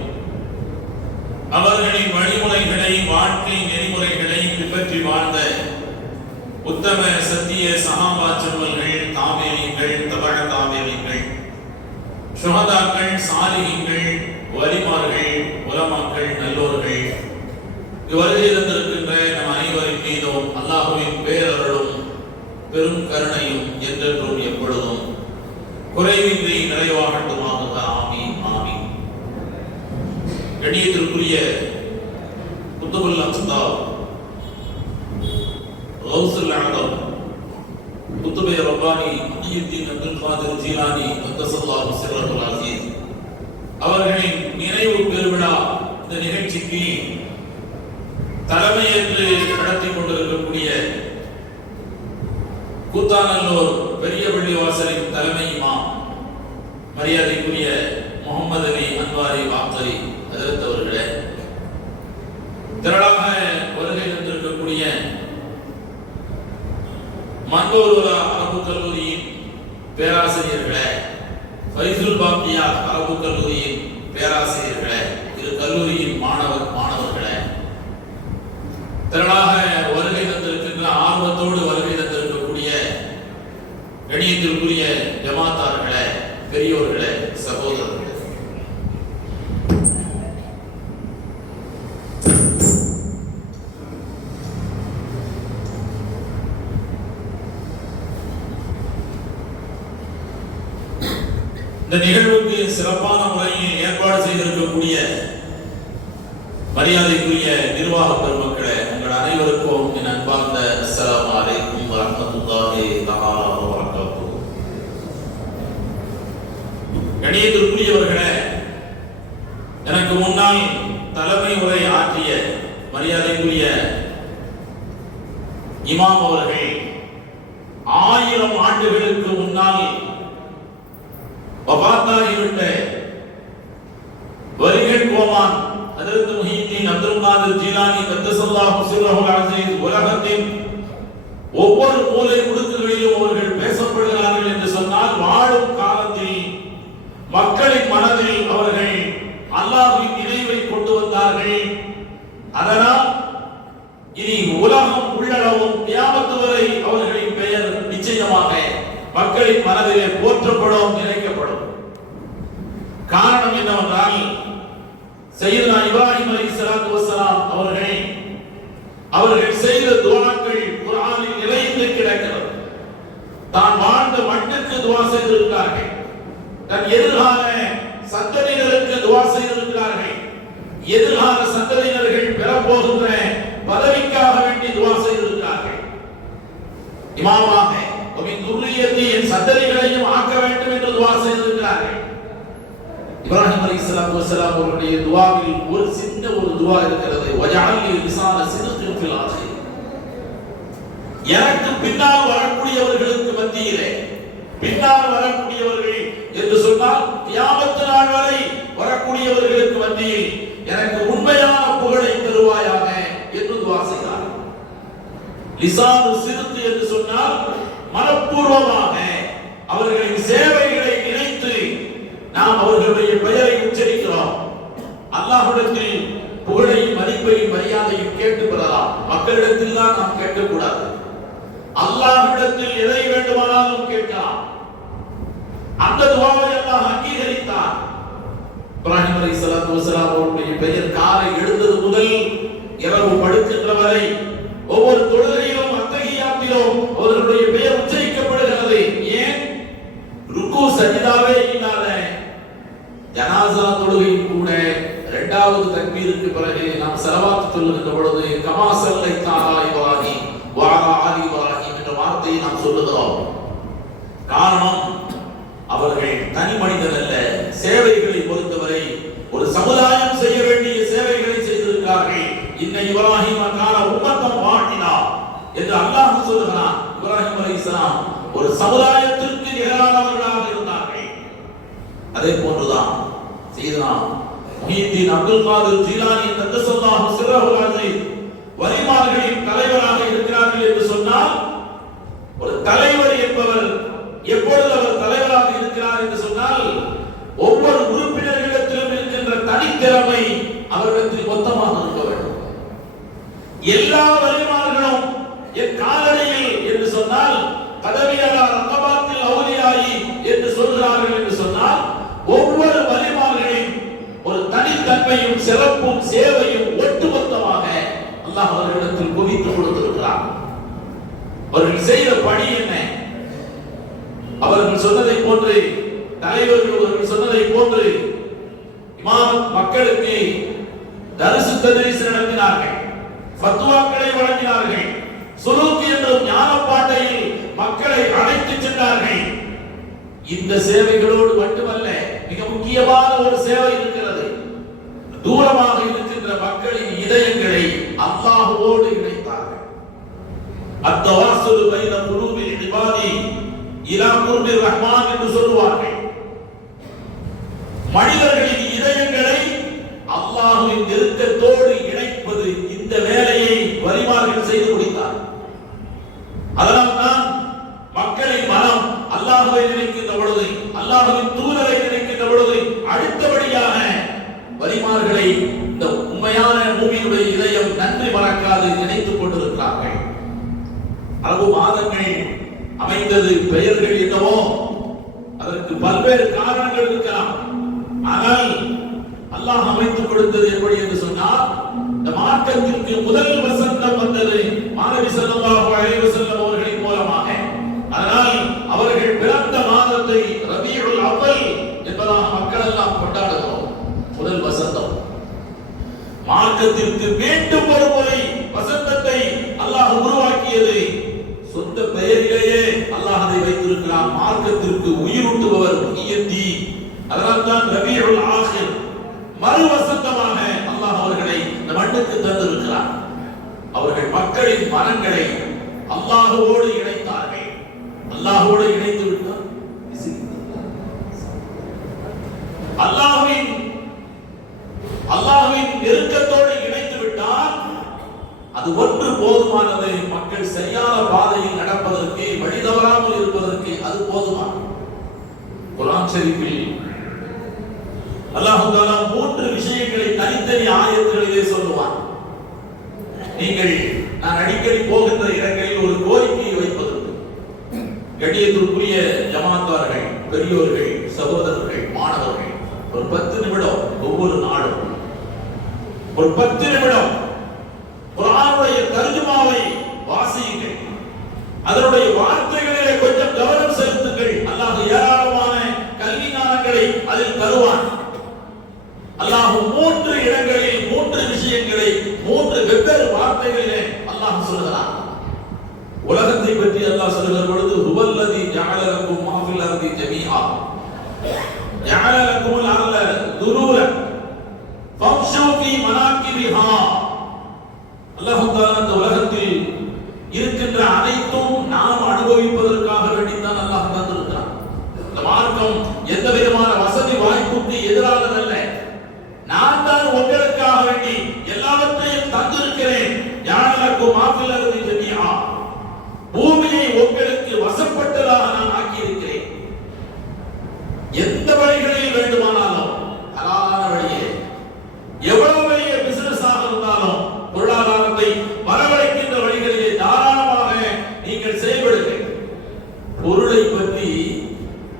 அவர்களின் வழிமுறைகளை வாழ்க்கை நெறிமுறைகளை பின்பற்றி வாழ்ந்த உத்தம சத்திய சஹாபா செல்வர்கள், தாபிஈன்கள், தபஅ தாபிஈன்கள், ஷுஹதாக்கள், சாலிஹீன்கள், வலிமார்கள், உலமாக்கள், நல்லோர்கள் வருகை தந்திருக்கின்ற நம் அனைவரின் மீதும் அல்லாஹ்வின் பேரருளும் பெரும் கருணையும் என்றென்றும் எப்பொழுதும் குறைவின்றி நிறைவாகட்டுமாக. ஆமீன் ஆமீன். கண்ணியத்திற்குரிய குத்துபுல் அக்தாப் கௌசுல் ஆலம் குத்துபே ரப்பானி முஹியுத்தீன் அப்துல் காதிர் ஜீலானி கத்தஸல்லாஹு சிர்ரஹுல் அஸீஸ் அவர்களின் நினைவு பெருவிழா இந்த நிகழ்ச்சிக்கு தலைமையேற்று நடத்தி கொண்டிருக்கக்கூடிய கூத்தாநல்லூர் பெரிய பள்ளிவாசலின் தலைமை இமாம் மரியாதைக்குரிய முகமது அலி அன்வாரி வாக்தரி ஹஜ்ரத் அவர்களே, திரளாக வருகை தந்திருக்கக்கூடிய மங்கோலுரா அரபு கல்லூரியின் பேராசிரியர்களே, ஃபைசுல் பாக்கியா அரபு கல்லூரியின் பேராசிரியர்களே, இரு கல்லூரியின் மாணவர்களே, திரளாக வருகை தந்திருக்கின்ற ஆர்வத்தோடு வருகை தந்திருக்கக்கூடிய கணியத்திற்குரிய ஜமாத்தார்களே, பெரியோர்களே, சகோதரர்களே, இந்த நிகழ்வுக்கு சிறப்பான முறையில் ஏற்பாடு செய்திருக்கக்கூடிய மரியாதைக்குரிய நிர்வாக பெருமக்களே, உங்கள் அனைவருக்கும் என் அன்பார்ந்த அஸ்ஸலாமு அலைக்கும் வரஹ்மத்துல்லாஹி தஆலா வ பரகாத்துஹு. கண்ணியத்திற்குரியவர்களே, எனக்கு முன்னால் தலைமை உரை ஆற்றிய மரியாதைக்குரிய இமாம் அவர்கள் 1000 ஆண்டுகளுக்கு முன்னால் வஃபாத்தாகிவிட்ட வலிகள் கோமான் ஹஜ்ரத் முஹியுத்தீன் அப்துல் காதிர் ஜீலானி கத்தஸல்லாஹு சிர்ரஹுல் அஸீஸ் உலகத்தின் ஒவ்வொரு மூலை முடுக்குகளிலும் அவர்கள் பேசப்படுகிறார்கள் என்று சொன்னால், வாழும் காலத்தில் மக்களின் மனதில் அவர்கள் அல்லாஹ்வின் நினைவை கொண்டு வந்தார்கள். அதனால் இனி உலகம் உள்ளளவும் கியாமத் வரை அவர்களின் பெயர் நிச்சயமாக மக்களின் மனதிலே போற்றப்படும், நினைக்கப்படும். காரணம் என்னவென்றால், சையதுனா இப்ராஹிம் அலைஹிஸ்ஸலாத்து வஸ்ஸலாம் அவர்கள் செய்த துஆக்கள் குர்ஆனில் நிறைந்து கிடக்கிறது. தான் வாழ்ந்த மண்ணுக்கு துஆ செய்திருக்கிறார்கள், தன் எதிர்கால சந்ததியினருக்கு துஆ செய்திருக்கிறார்கள், எதிர்கால சந்ததியினர்கள் பெறப்போகின்ற பதவிக்காக வேண்டி துஆ செய்திருக்கிறார்கள். இமாமாக என் சந்ததிகளையும் ஆக்க வேண்டும் என்று துஆ செய்திருக்கிறார்கள். இப்ராஹிம் அலைஹிஸ்ஸலாத்து வஸ்ஸலாம் அவருடைய துஆவில் ஒரு சின்ன ஒரு துஆ இருக்கிறது, வஜஅல்னி லிசான சித்கின் ஃபில் ஆகிர். எனக்கு பின்னால் வரக்கூடியவர்களுக்கு மத்தியிலே, பின்னால் வரக்கூடியவர்கள் என்று சொன்னால் கியாமத் நாள் வரை வரக்கூடியவர்களுக்கு மத்தியில் எனக்கு உண்மையான புகழை தருவாயாக என்று துஆ செய்தார். லிசானு சித்க் என்று சொன்னால் மனப்பூர்வமாக அவர்களின் சேவைகளை நினைத்து நாம் அவர்களுடைய பெயரை உச்சரிக்கிறோம். அல்லாஹ்விடத்தில் புகழையும் மதிப்பையும் மரியாதையும் கேட்டு பெறலாம். மக்களிடத்தில் தான் நாம் கேட்கக்கூடாது. அல்லாஹ்விடத்தில் எதை வேண்டுமானாலும் கேட்கலாம். அந்த துஆவை அல்லாஹ் அங்கீகரித்தார். இப்ராஹிம் அலைஹிஸ்ஸலாத்து வஸ்ஸலாம் அவருடைய பெயர் காலை எழுந்தது முதல் இரவு படுக்கின்ற வரை ஒவ்வொரு தொழுகையிலும் அத்தஹியாத்திலும் அவர்களுடைய பெயர் உச்சரிக்கப்படுகிறது. ஏன்? ருக்கு சஜிதாவே இல்லாத ஜனாசா தொழுகையில் கூட இரண்டாவது தக்பீருக்கு பிறகு நாம் ஸலவாத் சொல்லுகின்ற பொழுது கமா ஸல்லைதா அலா இப்ராஹிம் வ அலா ஆலி இப்ராஹிம் என்ற வார்த்தையை நாம் சொல்லுகிறோம். காரணம், அவர்கள் தனி மனிதன் அல்ல, சேவைகளை பொறுத்தவரை ஒரு சமுதாயம் செய்ய வேண்டிய சேவைகளை செய்திருக்கிறார்கள். இன்ன இப்ராஹிம் கான உம்மத்தன் வாஹிதா என்று அல்லாஹ் சொல்லுகிறான். இப்ராஹிம் அலைஹிஸ்ஸலாம் ஒரு சமுதாயத்திற்கு நிகரானவர்களாக இருந்தார்கள். அதே போன்றுதான் சையதுனா முஹியுத்தீன் அப்துல் காதிர் ஜீலானி கத்தஸல்லாஹு சிர்ரஹுல் அஸீஸ் வலிமார்களின் தலைவராக இருக்கிறார்கள் என்று சொன்னால், ஒரு தலைவர் என்பவர் எப்பொழுது அவர் தலைவராக இருக்கிறார் என்று சொன்னால், ஒவ்வொரு உறுப்பினர்களிடத்திலும் இருக்கின்ற தனித்திறமை அவர்களிடத்தில் மொத்தமாக இருக்க வேண்டும். எல்லா வலிமார்களும் என் காலடியில் என்று சொன்னால் கதவியலா ரகபாத்தில் அவுலியாயி என்று சொல்கிறார்கள் என்று சொன்னால் ஒவ்வொரு வலிமார்களின் ஒரு தனித்தன்மையும் சிறப்பும் சேவையும் ஒட்டுமொத்தமாக அல்லாஹ் அவர்களிடத்தில் குவித்து கொடுத்திருக்கிறார். அவர்கள் செய்த பணி என்ன? அவர்கள் சொன்னதை போன்று, தலைவர்கள் அவர்கள் சொன்னதை போன்று இமாம் மக்களுக்கு தரிசு தத்ரீஸ் நடத்தினார்கள், ஃபத்வாக்களை வழங்கினார்கள், சுலூக் என்ற ஞானப்பாட்டையில் மக்களை அழைத்து சென்றார்கள். இந்த சேவைகளோடு மட்டுமல்ல, மிக முக்கியமான ஒரு சேவை இருக்கிறது. தூரமாக இருக்கின்ற மக்களின் இதயங்களை அல்லாஹ்வோடு இணைத்தார்கள். அத்தவாசுல் பைன குலூபில் இபாதி இலா குர்பிர் ரஹ்மான் என்று சொல்வார்கள். மனிதர்களின் இதயங்களை அல்லாஹ்வின் நெருக்கத்தோடு இணைப்பது, இந்த வேலையை வலிமார்கள் செய்து முடித்தார்கள். அதனால்தான் மக்களின் மனம் அல்லாஹ்வை நினைக்கின்ற பொழுது, அல்லாஹ்வின் தூதரை நினைக்கின்ற பொழுது அடுத்தபடியாக வலிமார்களை இந்த உண்மையான மூமியினுடைய இதயம் நன்றி மறக்காது நினைத்துக் கொண்டிருக்கிறார்கள். அரபு மாதங்கள் அமைந்தது, பெயர்கள் என்னவோ அதற்கு பல்வேறு காரணங்கள் இருக்கலாம். ஆனால் அல்லாஹ் அமைத்துக் கொடுத்தது எப்படி என்று சொன்னால், இந்த மார்க்கத்திற்கு முதல் வசந்தம் வந்தது மாணவி ஸல்லல்லாஹு அலைஹி வஸல்லம் அவர்களின் மூலமாக. அதனால் அவர்கள் பிறந்த மாதத்தை ரபீஉல் அவ்வல் என்பதாக மக்கள் எல்லாம் கொண்டாடுகிறோம். முதல் வசந்தம் மார்க்கத்திற்கு மீண்டும் ஒரு முறை வசந்தத்தை அல்லாஹ் உருவாக்கியது. சொந்த பெயரிலேயே அல்லாஹ் அதை வைத்திருக்கிறான். மார்க்கத்திற்கு உயிரூட்டுபவர் முஹியத்தி. அதனால்தான் ரபீஉல் ஆகிர் மறு வசந்தமாக அல்லாஹ் அவர்களை இந்த மண்ணுக்கு தந்திருக்கிறார். அவர்கள் மக்களின் மனங்களை அல்லாஹ்வோடு இணைத்தார்கள். அல்லாஹ்வோடு இணைத்து விட்டார். அல்லாஹ்வின் நெருக்கத்தோடு இணைத்து விட்டால் அது ஒன்று போதுமானது. மக்கள் சரியான பாதையில் நடப்பதற்கு, வழி தவறாமல் இருப்பதற்கு அது போதுமானது. குர்ஆன் ஷரீஃபில் அல்லாஹ் தஆலா மூன்று விஷயங்களை தனித்தனி ஆயத்துகளிலே சொல்லுவான். நீங்கள், நான் அடிக்கடி போகின்ற இடங்களில் ஒரு கோரிக்கையை வைப்பதற்கு, கண்ணியத்திற்குரிய ஜமாத்தார்கள், பெரியோர்கள், சகோதரர்கள், மாணவர்கள், ஒரு 10 நிமிடம் ஒவ்வொரு நாளும் ஒரு 10 நிமிடம் குர்ஆனுடைய தர்ஜுமாவை வாசியுங்கள். அதனுடைய வார்த்தைகளிலே கொஞ்சம் கவனம் செலுத்துங்கள். அல்லாஹ் ஏராளமான கல்வி ஞானங்களை அதில் தருவான். அல்லாஹ் 3 இடங்களில் 3 விஷயங்களை 3 வெவ்வேறு வார்த்தைகளிலே அல்லாஹ் சொல்கிறான். உலகத்தை பற்றி அல்லாஹ் சொல்கிற பொழுது ஹுவல்லதி ஜஅல லக்கும் மா ஃபில் அர்தி ஜமீஆ ஜஅல லக்குமுல் அர்ல துரூரன் ஃபம்ஷூ ஃபீ மனாகிபிஹா. அல்லாஹ் தஆலா இந்த உலகத்தில் இருக்கின்ற அனைத்தும் நாம் அனுபவிப்பதற்காக வேண்டித்தான் அல்லாஹ் தந்திருக்கிறான். இந்த மார்க்கம் எந்த விதமான வசதி வாய்ப்புக்கு எதிரானதல்ல. நான் தான் உங்களுக்காக வேண்டி எல்லாவற்றையும் தந்திருக்கிறேன். யானலக்கும் மாஃபில் அர்தி ஜமீஆ, பூமியை உங்களுக்கு வசப்பட்டதாக நான் ஆக்கியிருக்கிறேன். எந்த வழிகளில் வேண்டுமானாலும், ஹலாலான வழியே, எவ்வளவு பெரிய பிசினஸ் ஆக இருந்தாலும், பொருளாதாரத்தை வரவழைக்கின்ற வழிகளிலே தாராளமாக நீங்கள் செயல்படுங்கள். பொருளை பற்றி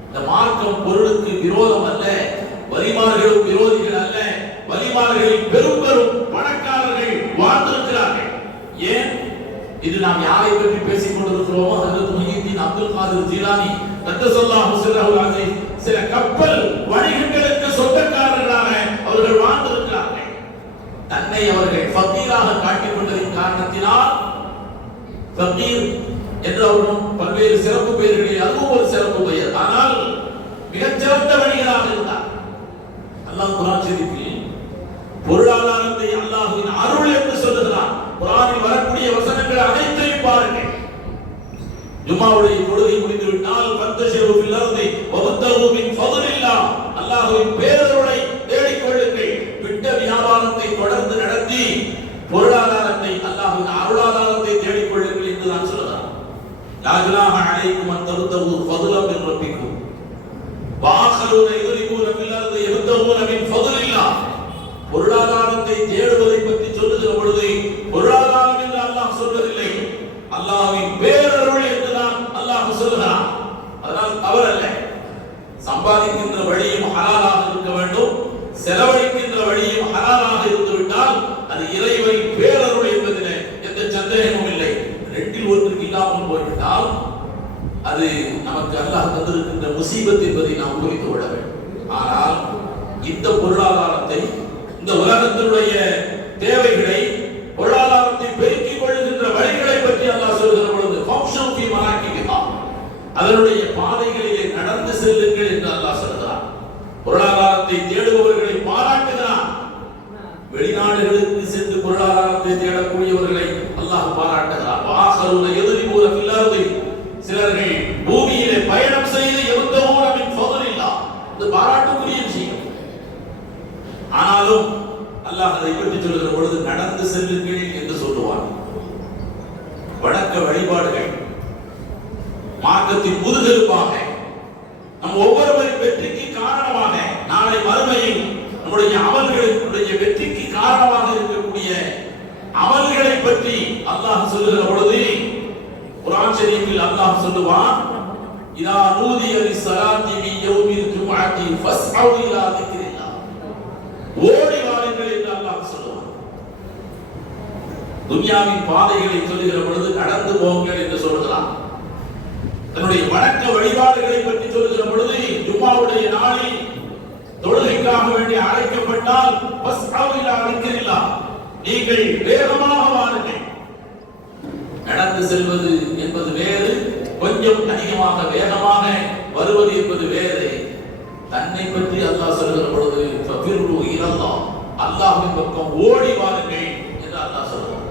இந்த மார்க்கம் பொருளுக்கு விரோதம் அல்ல, வலிமார்களும் விரோதிகள் அல்ல. வலிமார்களில் பெரும் பெரும் பணக்காரர்கள் வாழ்ந்திருக்கிறார்கள். ஏன்? இது நாம் யாரை பற்றி பேசிக் கொண்டிருக்கிறோமோ, ஹஜ்ரத் முஹியுத்தீன் அப்துல் காதிர் ஜீலானி கத்தஸல்லாஹு சிர்ரஹுல் அஸீஸ் சில கப்பல் வணிகங்களுக்கு சொந்தக்காரர்களாக அவர்கள் வாழ்ந்திருக்கிறார்கள். தன்னை அவர்கள் ஃபகீராக காட்டிக் கொண்டதின் காரணத்தினால், ஃபகீர் என்று அவரும் பல்வேறு சிறப்பு பெயர்களில் அதுவும் ஒரு சிறப்பு பெயர். ஆனால் மிகச்சிறந்த வணிகராக இருந்தார். அல்லாஹ் குர்ஆன் ஷரீஃபில் பொருளாதாரத்தை அல்லாஹ்வின் அருள் என்று சொல்லுகிறான். குர்ஆனில் வரக்கூடிய வசனங்கள் அனைத்தையும் பாருங்கள். ஜும்மாவுடைய தொழுகை முடிந்துவிட்டால் ஃபந்தஷிரு ஃபில் அர்தி வபத்தகு மின் ஃபضலில்லாஹ், அல்லாஹ்வின் பேரருளை தேடிக் கொள்ளுங்கள். விட்ட வியாபாரத்தை தொடர்ந்து நடத்தி பொருளாதாரத்தை, அல்லாஹ்வின் அருளாதாரத்தை தேடிக் கொள்ளுங்கள் என்று நான் சொல்கிறான். லா ஜுனாஹ அலைக்கும் அன் தப்தகு ஃபضலம் மின் ரப்பிக்கும் வஆഖரூன யத்ரிபூன ஃபில் அர்தி யப்தகுன மின் ஃபضலில்லாஹ். பொருளாதாரத்தை தேடுவதை பற்றி சொல்லுகிற பொழுது பொருளாதாரம் என்று அல்லாஹ் சொல்வதில்லை. அல்லாஹ்வின் பேரருள் என்றுதான் அல்லாஹ் சொல்கிறான். அதனால் தவறல்ல. சம்பாதிக்கின்ற வழியும் ஹலாலாக இருக்க வேண்டும், செலவழிக்கின்ற வழியும் ஹலாலாக இருந்துவிட்டால் அது இறைவனின் பேரருள் என்பதிலே எந்த சந்தேகமும் இல்லை. ரெண்டில் ஒன்றுக்கு இல்லாமல் போய்விட்டால் அது நமக்கு அல்லாஹ் தந்திருக்கின்ற முசீபத் என்பதை நாம் புரிந்து கொள்ள வேண்டும். ஆனால் இந்த பொருளாதாரத்தை, இந்த உலகத்தினுடைய தேவைகளை, பொருளாதாரத்தை பெருக்கிக் கொள்ளுகின்ற வழிகளை பற்றி அல்லாஹ் சொல்கிற பொழுது அதனுடைய பாதைகளிலே நடந்து செல்லுங்கள் என்று அல்லாஹ் சொல்கிறார். பொருளாதாரத்தை தேடுபவர்களை பாராட்டுகிறான். வெளிநாடுகளுக்கு சென்று பொருளாதாரத்தை தேடக்கூடியவர்களை அல்லாஹ் பாராட்டுகிறார். வாஹருன யதுரிபூன ஃபில் அர்தி, சிலர்கள் பூமியிலே பயணம் செய்து யப்தூன மின் ஃபضலில்லாஹ், இது பாராட்டுக்குரிய விஷயம். ஆனாலும் அல்லாஹ் அதை பற்றி சொல்கிற பொழுது நடந்து செல்லுங்கள் என்று சொல்லுவார். வணக்க வழிபாடுகள் மார்க்கத்தின் முதுகெலும்பாக, நம் ஒவ்வொருவரின் வெற்றிக்கு காரணமாக, நாளை மறுமையில் நம்முடைய அமல்களுடைய வெற்றிக்கு காரணமாக இருக்கக்கூடிய அமல்களை பற்றி அல்லாஹ் சொல்லுகிற பொழுது குர்ஆன் ஷரீஃபில் அல்லாஹ் சொல்லுவான், இதா நூதிய லிஸ்ஸலாத்தி மின் யௌமில் ஜும்ஆத்தி ஃபஸ்அவு இலா திக்ரில்லாஹ், ஓடி வாருங்கள் என்று அல்லாஹ் சொல்லுவான். துன்யாவின் பாதைகளை சொல்லுகிற பொழுது நடந்து போங்கள் என்று சொல்கிறான். தன்னுடைய வணக்க வழிபாடுகளை பற்றி சொல்லுகிற பொழுது ஜும்ஆவுடைய நாளில் தொழுகைக்காக வேண்டி அழைக்கப்பட்டால் ஃபஸ்அவு இலா திக்ரில்லாஹ், நீங்கள் வேகமாக வாருங்கள். நடந்து செல்வது என்பது வேறு, கொஞ்சம் அதிகமாக வேகமாக வருவது என்பது வேறு. தன்னை பற்றி அல்லாஹ் சொல்கிற பொழுது ஃபபிர்ரு இலல்லாஹ், அல்லாஹ்வின் பக்கம் ஓடி வாருங்கள் என்று அல்லாஹ் சொல்கிறார்.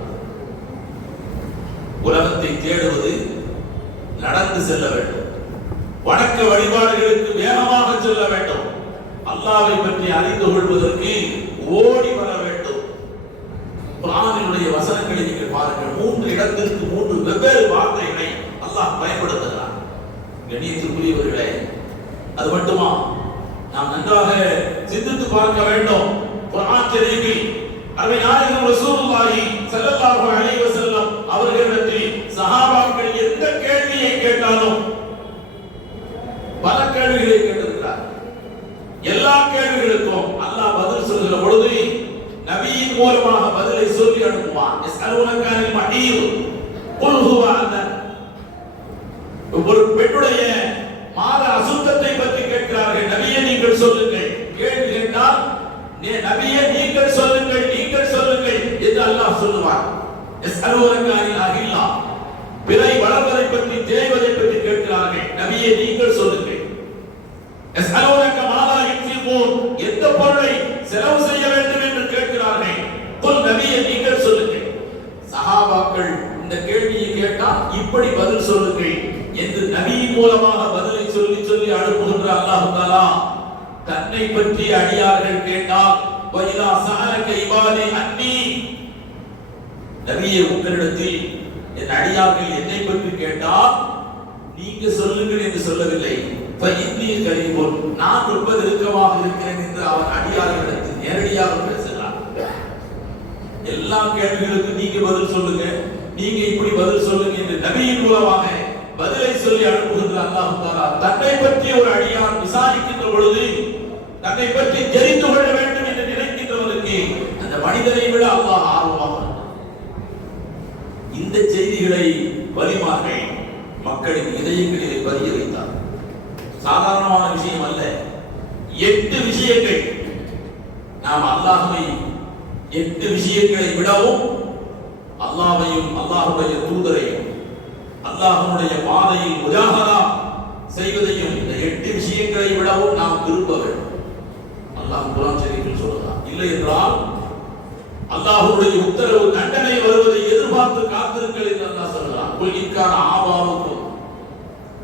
உலகத்தை தேடுவது நடந்து செல்ல வேண்டும், வணக்க வழிபாடுகளுக்கு வேகமாக செல்ல வேண்டும், அல்லாஹ்வை பற்றி அறிந்து கொள்வதற்கு ஓடி வர வேண்டும். குர்ஆனினுடைய வசனங்களை நீங்கள் பாருங்கள், 3 இடத்திற்கு 3 வெவ்வேறு வார்த்தைகளை அல்லாஹ் பயன்படுத்துகிறார். கண்ணியத்திற்குரியவர்களே, அது மட்டுமா, நாம் நன்றாக சிந்தித்து பார்க்க வேண்டும். குர்ஆன் ஷரீஃபில் அருமை நாயகம் ரசூலுல்லாஹி ஸல்லல்லாஹு அலைஹி வஸல்லம் அவர்களிடத்தில் சஹாபாக்கள் எந்த கேள்வியை கேட்டாலும் பல கேள்விகளை கேட்டிருக்கிறார். எல்லா கேள்விகளுக்கும் அல்லாஹ் பதில் சொல்கிற பொழுது நபியின் மூலமாக பதிலை சொல்லி அனுப்புவான். யஸ்அலூனக அனில் மஹீத் குல் ஹுவ அதன். ஒரு பெண்ணுடைய மாத அசுத்தத்தை பற்றி கேட்கிறார்கள், நபியே நீங்கள் சொல்லுங்கள். கேள்வி கேட்டால் நபியே நீங்கள் சொல்லுங்கள், நீங்கள் சொல்லுங்கள் என்று அல்லாஹ் சொல்லுவார். யஸ்அலூனக அனில் அஹில்லா, பிறை வளர்வதை பற்றி, தேய்வதை பற்றி கேட்கிறார்கள், நபியே நீங்கள் சொல்லுங்கள். யஸ்அலூனக மாதா யுன்ஃபிகூன், எந்த பொருளை செலவு செய்ய வேண்டும் என்று கேட்கிறார்கள், குல் நபியே நீங்கள் சொல்லுங்கள். சஹாபாக்கள் இந்த கேள்வியை கேட்டால் இப்படி பதில் சொல்லுங்கள் என்று நபியின் மூலமாக பதிலை சொல்லி சொல்லி அனுப்புகின்ற அல்லாஹ் தஆலா தன்னை பற்றி அடியார்கள் கேட்டால் வைலா சஅலக இபாதி அன்னி, நபியே உங்களிடத்தில் என் அடியார்கள் என்னை பற்றி கேட்டால் நீங்க சொல்லுங்கள் என்று சொல்லவில்லை. ஃபஇன்னி கரீபுன், நான் ரொம்ப நெருக்கமாக இருக்கிறேன் என்று அவன் அடியார்களிடத்தில் நேரடியாக பேசுகிறான். எல்லா கேள்விகளுக்கும் நீங்க பதில் சொல்லுங்க, நீங்க இப்படி பதில் சொல்லுங்க என்று நபியின் மூலமாக பதிலை சொல்லி அனுப்புகின்ற அல்லாஹ் தஆலா தன்னை பற்றி ஒரு அடியார் விசாரிக்கின்ற பொழுது, தன்னை பற்றி தெரிந்து கொள்ள வேண்டும் என்று நினைக்கின்றவருக்கு அந்த மனிதனை விட அல்லாஹ் ஆர்வமாக இருக்கிறார். இந்த செய்திகளை வலிமார்கள் மக்களின் இதயங்களிலே பதிய வைத்தார். சாதாரணமான விஷயம் அல்ல. 8 விஷயங்கள் நாம் அல்லாஹ்வை 8 விஷயங்களை விடவும் அல்லாஹ்வையும் அல்லாஹ்வுடைய தூதரையும் அல்லாஹ்வுடைய பாதையில் முஜாஹதா செய்வதையும் இந்த 8 விஷயங்களை விடவும் நாம் விரும்ப வேண்டும். அல்லாஹ் குர்ஆன் ஷரீஃபில் சொல்கிறார், இல்லை என்றால் அல்லாஹ்வுடைய உத்தரவு தண்டனை வருவதை எதிர்பார்த்து காத்திருங்கள் என்று அல்லாஹ் சொல்கிறார். குல் இன்கான ஆபாவுக்கும்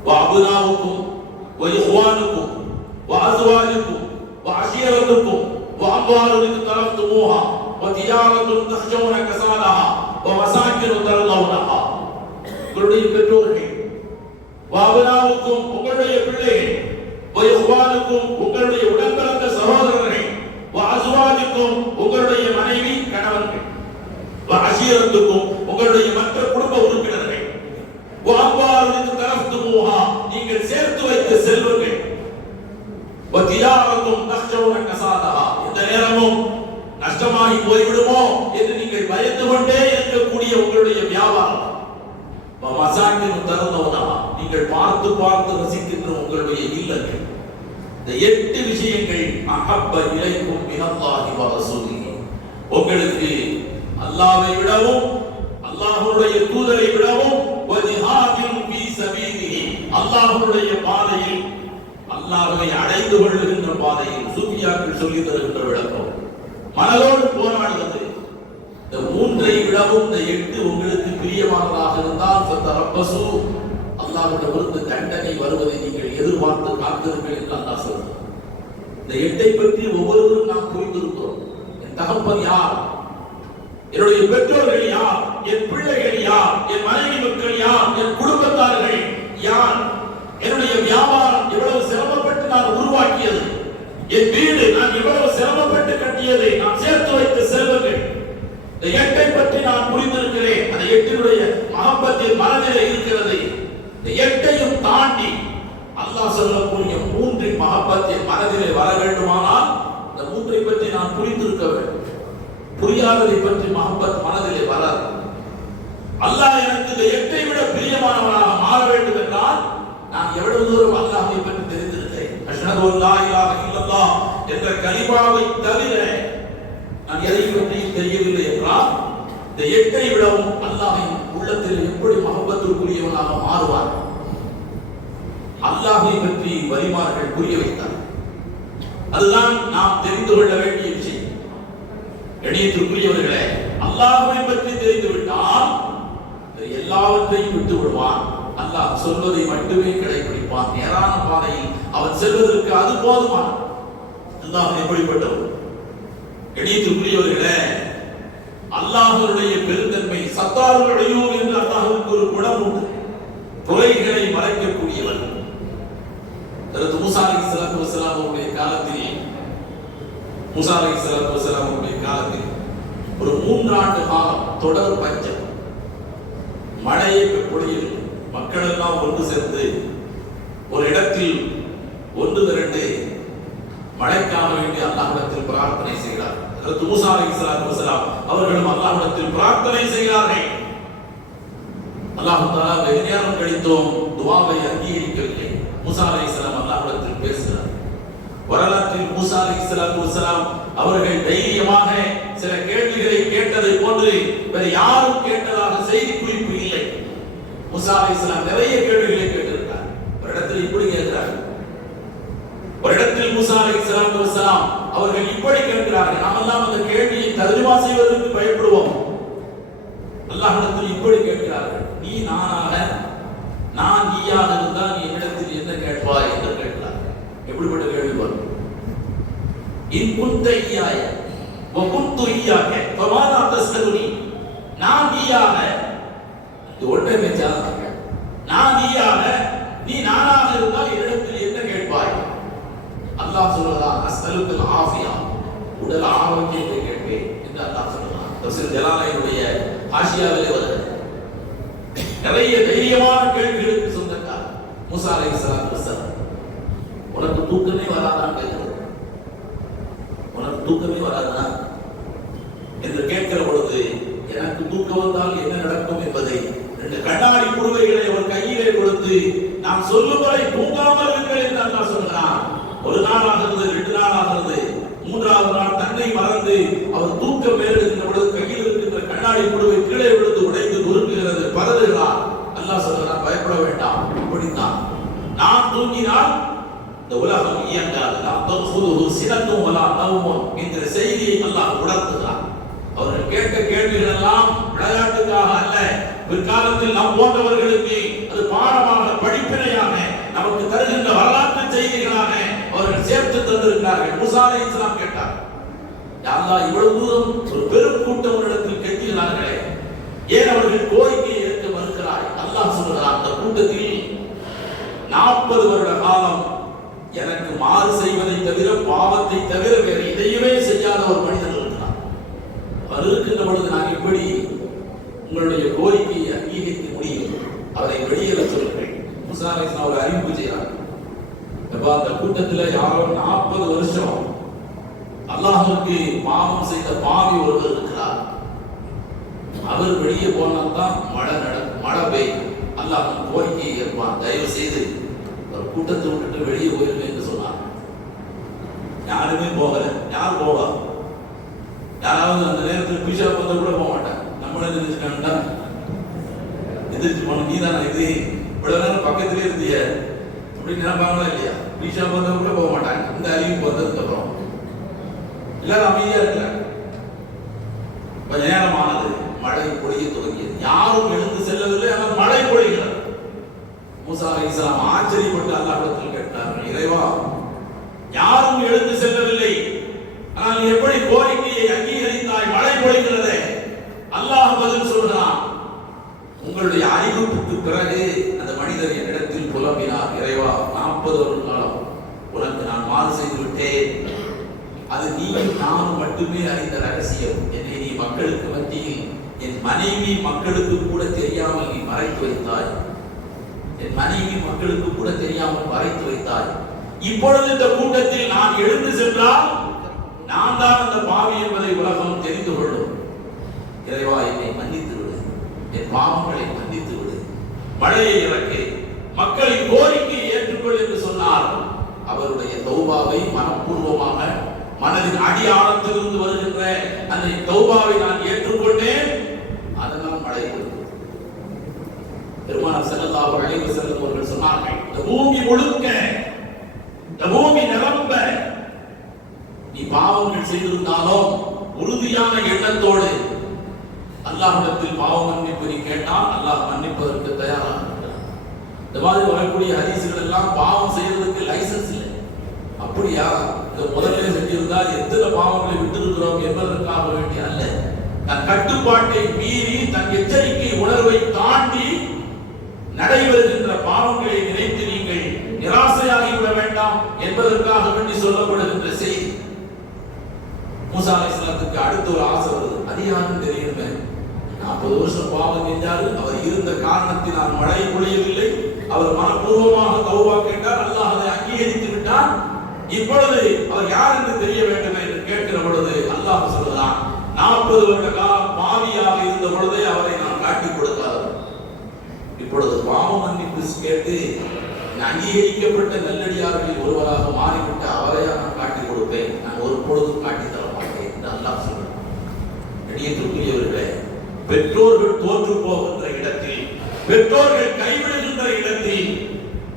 வ அபுனாவுக்கும் வ இஹ்வானுக்கும் வ அஸ்வாஜுக்கும் வ அஷீரத்துக்கும் வ அம்வாலுன் இக்தரஃப்துமூஹா வ திஜாரத்துன் தக்ஷௌன கஸாலஹா வ மசாகினு தர்லௌனஹா, உங்களுடைய பெற்றோர்கள், வ அபுனாவுக்கும் உங்களுடைய பிள்ளைகள், வ இஹ்வானுக்கும் உங்களுடைய உடன்பிறந்த சகோதரர்கள், வ அஸ்வாஜுக்கும் உங்களுடைய மனைவி கணவர்கள், வ அஷீரத்துக்கும் உங்களுடைய மற்ற குடும்ப உறுப்பினர்கள், வீணாகி போய்விடுமோ என்று நீங்கள் பயந்து கொண்டே இருக்கக்கூடிய உங்களுடைய வியாபாரம், மசாக்கின் தருணவனா நீங்கள் பார்த்து பார்த்து ரசிக்கின்ற உங்களுடைய இல்லங்கள், இந்த 8 விஷயங்கள் அஹப்ப இலைக்கும் மினல்லாஹி வ ரசூலிஹி, உங்களுக்கு அல்லாஹ்வை விடவும் அல்லாஹ்வுடைய தூதரை விடவும் வஜிஹாதின் ஃபீ சபீலிஹி, அல்லாஹ்வுடைய பாதையில் அல்லாஹ்வை அடைந்து கொள்ளுகின்ற பாதையில் சூஃபியாக்கள் சொல்லி தருகின்ற விளக்கம், மனதோடு போராடுவது. இந்த 3ஐ விடவும் இந்த 8 உங்களுக்கு பிரியமானதாக இருந்தால் ஃபதரப்பசு, அல்லாஹ்விடமிருந்து தண்டனை வருவதை நீங்கள் எதிர்பார்த்து காத்திருங்கள் என்று அல்லாஹ் சொல்றார். இந்த 8ஐ பற்றி ஒவ்வொருவரும் நாம் புரிந்திருக்கிறோம். என் தகப்பன் யார், என்னுடைய பெற்றோர்கள் யார், என் பிள்ளைகள் யார், என் மனைவி மக்கள் யார், என் குடும்பத்தார்கள் யார், என்னுடைய வியாபாரம் எவ்வளவு சிரமப்பட்டு நான் உருவாக்கியது, என் வீடு நான் எவ்வளவு சிரமப்பட்டு கட்டியது, நான் சேர்த்து வைத்த செல்வங்கள், இந்த 8ஐ பற்றி நான் புரிந்திருக்கிறேன். அந்த 8னுடைய மஹப்பத்தின் மனதிலே இருக்கிறது. இந்த 8ஐயும் தாண்டி அல்லாஹ் சொல்லக்கூடிய 3இன் மஹப்பத்தின் மனதிலே வர வேண்டுமானால் இந்த 3ஐ பற்றி நான் புரிந்திருக்க வேண்டும். புரியாததை பற்றி மஹப்பத் மனதிலே வராது. அல்லாஹ் எனக்கு இந்த 8ஐ விட பிரியமானவனாக மாற வேண்டும் என்றால் நான் எவ்வளவு தூரம் அல்லாஹ்வை பற்றி தெரிந்திருக்கிறேன். அஷ்ஹது அல்லா இலாஹ இல்லல்லாஹ் என்ற கலிமாவை தவிர நான் எதை பற்றியும் தெரியவில்லை என்றால் இந்த 8ஐ விடவும் அல்லாஹ்வின் உள்ளத்தில் எப்படி மஹப்பத்திற்குரியவனாக மாறுவார், அல்லாஹ்வை பற்றி வரிமார்கள் புரிய வைத்தார். அதுதான் நாம் தெரிந்து கொள்ள வேண்டிய விஷயம். கணியத்திற்குரியவர்களே, அல்லாஹ்வை பற்றி தெரிந்து விட்டால் எல்லாவற்றையும் விட்டு விடுவான். அல்லாஹ் சொல்வதை மட்டுமே கடைபிடிப்பான். நேரான பாதையில் அவன் செல்வதற்கு அது போதுமான. அல்லாஹ் எப்படிப்பட்டவர்? கணியத்திற்குரியவர்களே, அல்லாஹ்வுடைய பெருந்தன்மை சத்தாருடைய என்று அல்லாஹ்வுக்கு ஒரு குணம் உண்டு. குறைகளை மறைக்கக்கூடியவர். ஹஜ்ரத் மூஸா அலைஹிஸ்ஸலாத்து வஸலாம் அவருடைய காலத்தில் ஒரு 3 ஆண்டு காலம் தொடர் பஞ்சம், மழையை பொழியில் மக்கள் எல்லாம் ஒன்று சேர்ந்து ஒரு இடத்தில் ஒன்று திரண்டு மழைக்காக வேண்டி அல்லாஹ்விடத்தில் பிரார்த்தனை செய்கிறார். ஹஜ்ரத் மூஸா அலைஹிஸ்ஸலாத்து வஸலாம் அவர்களும் அல்லாஹ்விடத்தில் பிரார்த்தனை செய்கிறார்கள். அல்லாஹ் தஆலா வெகு நேரம் கழித்தோம் துஆவை அங்கீகரிக்கவில்லை. மூஸா அலைஹிஸ்ஸலாம் அல்லாஹ்விடத்தில் பேசுகிறார். வரலாற்றில் மூஸா அலைஹிஸ்ஸலாத்து வஸலாம் அவர்கள் தைரியமாக சில கேள்விகளை கேட்டதை போன்று வேறு யாரும் கேட்டதாக செய்தி குறிப்பு இல்லை. மூஸா அலைஹிஸ்ஸலாம் நிறைய கேள்விகளை கேட்டிருக்கிறார். ஒரு இடத்தில் இப்படி கேட்கிறார், ஒரு இடத்தில் மூஸா அலைஹிஸ்ஸலாத்து வஸலாம் அவர்கள் இப்படி கேட்கிறார்கள். நாமெல்லாம் அந்த கேள்வியை தர்ஜுமா செய்வதற்கு பயப்படுவோம். அல்லாஹ்விடத்தில் இப்படி கேட்கிறார்கள், நீ நானாக, நான் நீயாக இருந்தால் நீ என்னிடத்தில் என்ன கேட்பாய் என்று கேட்கிறார். எப்படிப்பட்ட கேள்வி வரும்? இன் குன்த இய்யாய வ குன்து இய்யாக ஃபமாதா தஸ்அலுனி, நான் நீயாக, இது ஒன்றே மேச்சா, நான் நீயாக, நீ நானாக இருந்தால் என்னிடத்தில் என்ன கேட்பாய்? அல்லாஹ் சொல்றான், அஸ்அலுக்கல் ஆஃபியா, உடல் ஆரோக்கியத்தை கேட்பேன் என்று அல்லாஹ் சொல்றான். தஃசீர் ஜலாலைனுடைய ஆஷியாவிலே வருகிறது. நிறைய தைரியமான கேள்விகளுக்கு சொந்தக்காரர் மூஸா அலைஹிஸ்ஸலாத்து வஸலாம். உனக்கு தூக்கமே வராதான் கேட்கிறது, உனக்கு தூக்கமே வராதா என்று கேட்கிற பொழுது எனக்கு தூக்கம் வந்தால் என்ன நடக்கும் என்பதை 2 கண்ணாடி குடுவைகளை அவர் கையிலே கொடுத்து நாம் சொல்லும் வரை தூங்காமல் இருங்கள் என்று அல்லாஹ் சொல்கிறான். ஒரு நாள் ஆகிறது, 2 நாள் ஆகிறது, 3வது நாள் தன்னை மறந்து அவர் தூக்கம் மேலெடுக்கின்ற பொழுது கையில் இருக்கின்ற கண்ணாடி குடுவை கீழே விழுந்து உடைந்து நொறுக்குகிறது, பதறுகிறார். அல்லாஹ் சொல்கிறான், பயப்பட வேண்டாம், இப்படித்தான் நான் தூங்கினால் இந்த உலகம் இயங்காது. நாம் தன்ஃபுதுஹு சினத்தும் வலா நவ்முன் என்கிற செய்தியை அல்லாஹ் உணர்த்துகிறார். அவர்கள் கேட்ட கேள்விகள் எல்லாம் விளையாட்டுக்காக அல்ல, பிற்காலத்தில் நாம் போன்றவர்களுக்கு அது பாடமாக, படிப்பினையாக, நமக்கு தருகின்ற வரலாற்று செய்திகளாக அவர்கள் சேர்த்து தந்திருக்கிறார்கள். மூஸா அலைஹிஸ்ஸலாம் கேட்டார், யா அல்லாஹ், இவ்வளவு தூரம் ஒரு பெரும் கூட்டம் இடத்தில் கெஞ்சுகிறார்களே, ஏன் அவர்கள் கோரிக்கையை ஏற்க மறுக்கிறாய்? அல்லாஹ் சொல்கிறார், அந்த கூட்டத்தில் 40 வருட காலம் எனக்கு மாறு செய்வதை தவிர, பாவத்தை தவிர வேறு எதையுமே செய்யாத ஒரு மனிதன் இருக்கிறார். அவர் இருக்கின்ற பொழுது நான் எப்படி உங்களுடைய கோரிக்கையை அங்கீகரிக்க முடியும்? அவரை வெளியேற சொல்கிறேன். மூஸா அலைஹிஸ்ஸலாம் ஒரு அறிவிப்பு செய்கிறார். அந்த கூட்டத்தில் யாரோ 40 வருஷம் அல்லாஹ்வுக்கு பாவம் செய்த பாவி ஒருவர் இருக்கிறார். அவர் வெளியே போனால்தான் மழை பெய்யும். அல்லாஹ் கோரிக்கையை ஏற்பான். தயவு செய்து ஒரு கூட்டத்தை விட்டுட்டு வெளியே போயிருங்க என்று சொன்னார். யாருமே போகல. யார் போவா? யாராவது அந்த நேரத்தில் பீஷா வந்தா கூட போக மாட்டாங்க. நம்மளே நினைச்சுட்டாண்டா எதிர்த்து போன நீ தானே இது இவ்வளவு நேரம் பக்கத்திலே இருந்திய அப்படின்னு நினைப்பாங்களா இல்லையா? பீஷா வந்தா கூட போக மாட்டாங்க. இந்த அறிவிப்பு வந்ததுக்கு அப்புறம் எல்லாரும் அமைதியா இருக்கிறாங்க. கொஞ்ச நேரமானது, மழை பொழிய துவங்கியது. யாரும் எழுந்து செல்லவில்லை. ஆனால் மழை பொழிகிறது. மூசா அலைஹிஸ்ஸலாம் ஆச்சரியப்பட்டு அல்லாஹ்விடத்தில் கேட்டார்கள், இறைவா, யாரும் எழுந்து செல்லவில்லை, ஆனால் எப்படி கோரிக்கையை அங்கீகரித்தாய்? மழை பொழிகிறதே. அல்லாஹ் பதில் சொல்கிறான், உங்களுடைய அறிவிப்புக்கு பிறகு அந்த மனிதர் என்னிடத்தில் புலம்பினார், இறைவா, 40 வருட காலம் உனக்கு நான் மாறு செய்து விட்டேன். அது நீயும் நானும் மட்டுமே அறிந்த ரகசியம். என்னை நீ மக்களுக்கு மத்தியில், என் மனைவி மக்களுக்கு கூட தெரியாமல் நீ மறைத்து வைத்தாய். என் மனைவி மக்களுக்கு கூட தெரியாமல் மறைத்து வைத்தாய். இப்பொழுது இந்த கூட்டத்தில் நான் எழுந்து சென்றால் நான் தான் அந்த பாவி என்பதை உலகம் தெரிந்து கொள்ளும். இறைவா, என்னை மன்னித்து விடு, என் பாவங்களை மன்னித்து விடு, மழையை இறக்கு, மக்களின் கோரிக்கையை ஏற்றுக்கொள் என்று சொன்னார். அவருடைய தௌபாவை மனப்பூர்வமாக மனதின் அடியாழத்திலிருந்து வருகின்ற அந்த தௌபாவை நான் ஏற்றுக்கொண்டேன். அதனால் மழை பொழிந்தது. பெருமானார் ஸல்லல்லாஹு அலைஹி வஸல்லம் அவர்கள் சொன்னார்கள், இந்த பூமி முழுக்க, இந்த பூமி நிரம்ப நீ பாவங்கள் செய்திருந்தாலும் உறுதியான எண்ணத்தோடு அல்லாஹ்விடத்தில் பாவ மன்னிப்பு நீ கேட்டால் அல்லாஹ் மன்னிப்பதற்கு தயாராக இருக்கிறார். இந்த மாதிரி வரக்கூடிய ஹதீஸ்கள் எல்லாம் பாவம் செய்யறதுக்கு லைசன்ஸ் இல்லை. அப்படியா? இதை முதல்ல செஞ்சிருந்தால் எத்தனை பாவங்களை விட்டிருக்கிறோம் என்பதற்காக வேண்டிய அல்ல. தன் கட்டுப்பாட்டை மீறி, தன் எச்சரிக்கை உணர்வை தாண்டி நடைபெறுகின்ற பாவங்களை நினைத்து நீங்கள் நிராசையாகிவிட வேண்டாம் என்பதற்காக வேண்டி சொல்லப்படுகின்ற செய்தி. மூசா அலைஹிஸ்ஸலாத்துக்கு அடுத்த ஒரு ஆசை வருது. அது யாருன்னு தெரியணுமே. 40 வருஷம் பாவம் செஞ்சாரு. அவர் இருந்த காரணத்தினால் மழை பொழியவில்லை. அவர் மனப்பூர்வமாக தௌபா கேட்டார். அல்லாஹ் அதை அங்கீகரித்து விட்டார். இப்பொழுது அவர் யார் என்று தெரிய வேண்டும் என்று கேட்கிற பொழுது அல்லாஹ் சொல்கிறான், 40 வருட காலம் பாவியாக இருந்த பொழுதே அவரை நான் காட்டிக் கொடுத்தார். இப்பொழுது பாவ மன்னிப்பு கேட்டு அங்கீகரிக்கப்பட்ட நல்லடியார்களில் ஒருவராக மாறிவிட்ட அவரையா நான் காட்டிக் கொடுப்பேன், நான் ஒரு பொழுதும் காட்டி தர மாட்டேன் என்று அல்லாஹ் சொல்கிறார். நடிகத்துக்குரியவர்களே, பெற்றோர்கள் தோற்று போகின்ற இடத்தில், பெற்றோர்கள் கைவிடுகின்ற இடத்தில்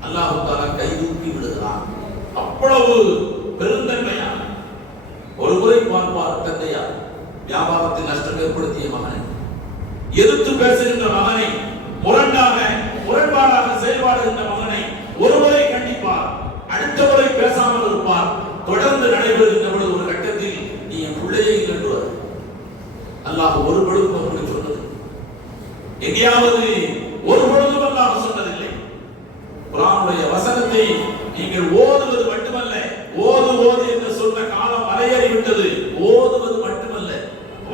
அல்லாஹ் தஆலா கை தூக்கி விடுகிறான். அவ்வளவு பெருந்தன்மையா. ஒரு முறை பார்ப்பார் தந்தையார், வியாபாரத்தில் நஷ்டம் ஏற்படுத்திய மகனை, எதிர்த்து பேசுகின்ற மகனை, முரண்பாடாக செயல்பாடுகின்ற மகனை ஒருவரை கண்டிப்பார், அடுத்த முறை பேசாமல் இருப்பார். தொடர்ந்து நடைபெறுகின்ற பொழுது ஒரு கட்டத்தில் நீ என் பிள்ளையை கண்டுவார். அல்லாஹ் ஒரு பொழுதும் அவர்களுக்கு சொன்னது எங்கேயாவது ஒரு பொழுதும் அல்லாஹ் சொன்னதில்லை. குர்ஆனுடைய வசனத்தை நீங்கள் ஓதுவது மட்டுமல்ல, ஓது என்று சொன்ன காலம் வரையறிவிட்டது. ஓதுவது மட்டுமல்ல,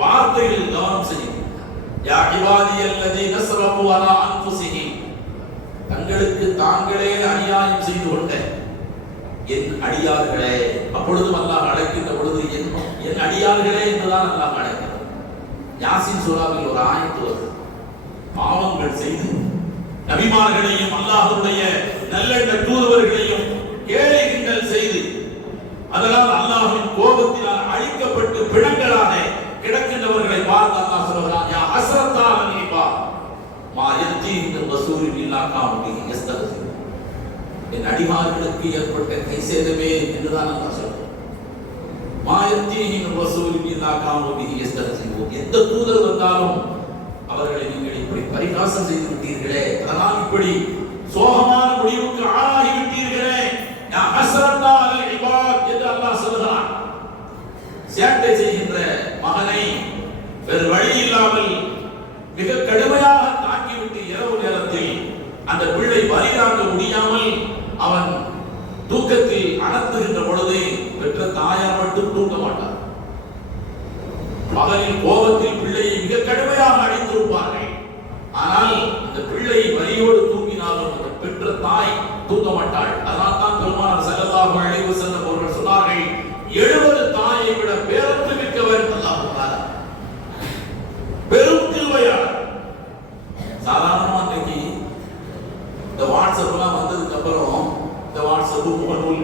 வார்த்தைகளில் கவனம் செய்யுங்கள். யா இபாதியல்லதீன ஸரஃபு அலா அன்ஃபுஸிஹிம், தங்களுக்கு தாங்களே அநியாயம் செய்து கொண்ட என் அடியார்களே. அப்பொழுதும் அல்லாஹ் அழைக்கின்ற பொழுது என் அடியார்களே என்றுதான் அல்லாஹ் அழைக்கிறார். யாசின் சூராவில் ஒரு ஆயத்து வருது, பாவங்கள் செய்து நபிமார்களையும் அல்லாஹ்வுடைய நல்லெண்ண தூதுவர்களையும் கேலி கிண்டல் செய்து அதனால் அல்லாஹ்வின் கோபத்தினால் அழிக்கப்பட்டு பிணங்களாக கிடக்கின்றவர்களை பார்த்து அல்லாஹ் சொல்கிறான், யா ஹஸ்ரத்தா அன்னிபா மா யத்தீன் ரசூலின் இல்லா காமி யஸ்தக்ஃபிர். என் அடியார்களுக்கு ஏற்பட்ட கை சேதமே என்றுதான் அல்லாஹ் சொல்றான். மா யத்தீன் ரசூலின் இல்லா காமி யஸ்தக்ஃபிர். எந்த தூதர் வந்தாலும் அவர்களை நீங்கள் இப்படி பரிகாசம் செய்து விட்டீர்களே, அதனால் இப்படி சோகமான முடிவுக்கு ஆளாகி விட்டீர்களே, யா ஹஸ்ரத்தா அல் இபாத் என்று அல்லாஹ் சொல்கிறான். சேட்டை செய்கின்ற மகனை வேறு வழி இல்லாமல் மிக கடுமையாக தாக்கிவிட்டு இரவு நேரத்தில் அந்த பிள்ளை பலிதாங்க முடியாமல் அவன் தூக்கத்தில் அனத்துகின்ற பொழுது பெற்ற தாயார் மட்டும் தூங்க மாட்டார். மகனின் கோபத்தில் பிள்ளையை மிக கடுமையாக அடித்திருப்பார்கள். ஆனால் அந்த பிள்ளை வலியோடு தூங்கினாலும் அந்த பெற்ற தாய் தூங்க மாட்டாள். அதனால் தான் பெருமானார் ஸல்லல்லாஹு அலைஹி வஸல்லம் அவர்கள் சொன்னார்கள், 70 தாயை விட இன்னைக்கு இந்த வாட்ஸ்அப்லாம் வந்ததுக்கு அப்புறம், இந்த வாட்ஸ்அப் முகநூல்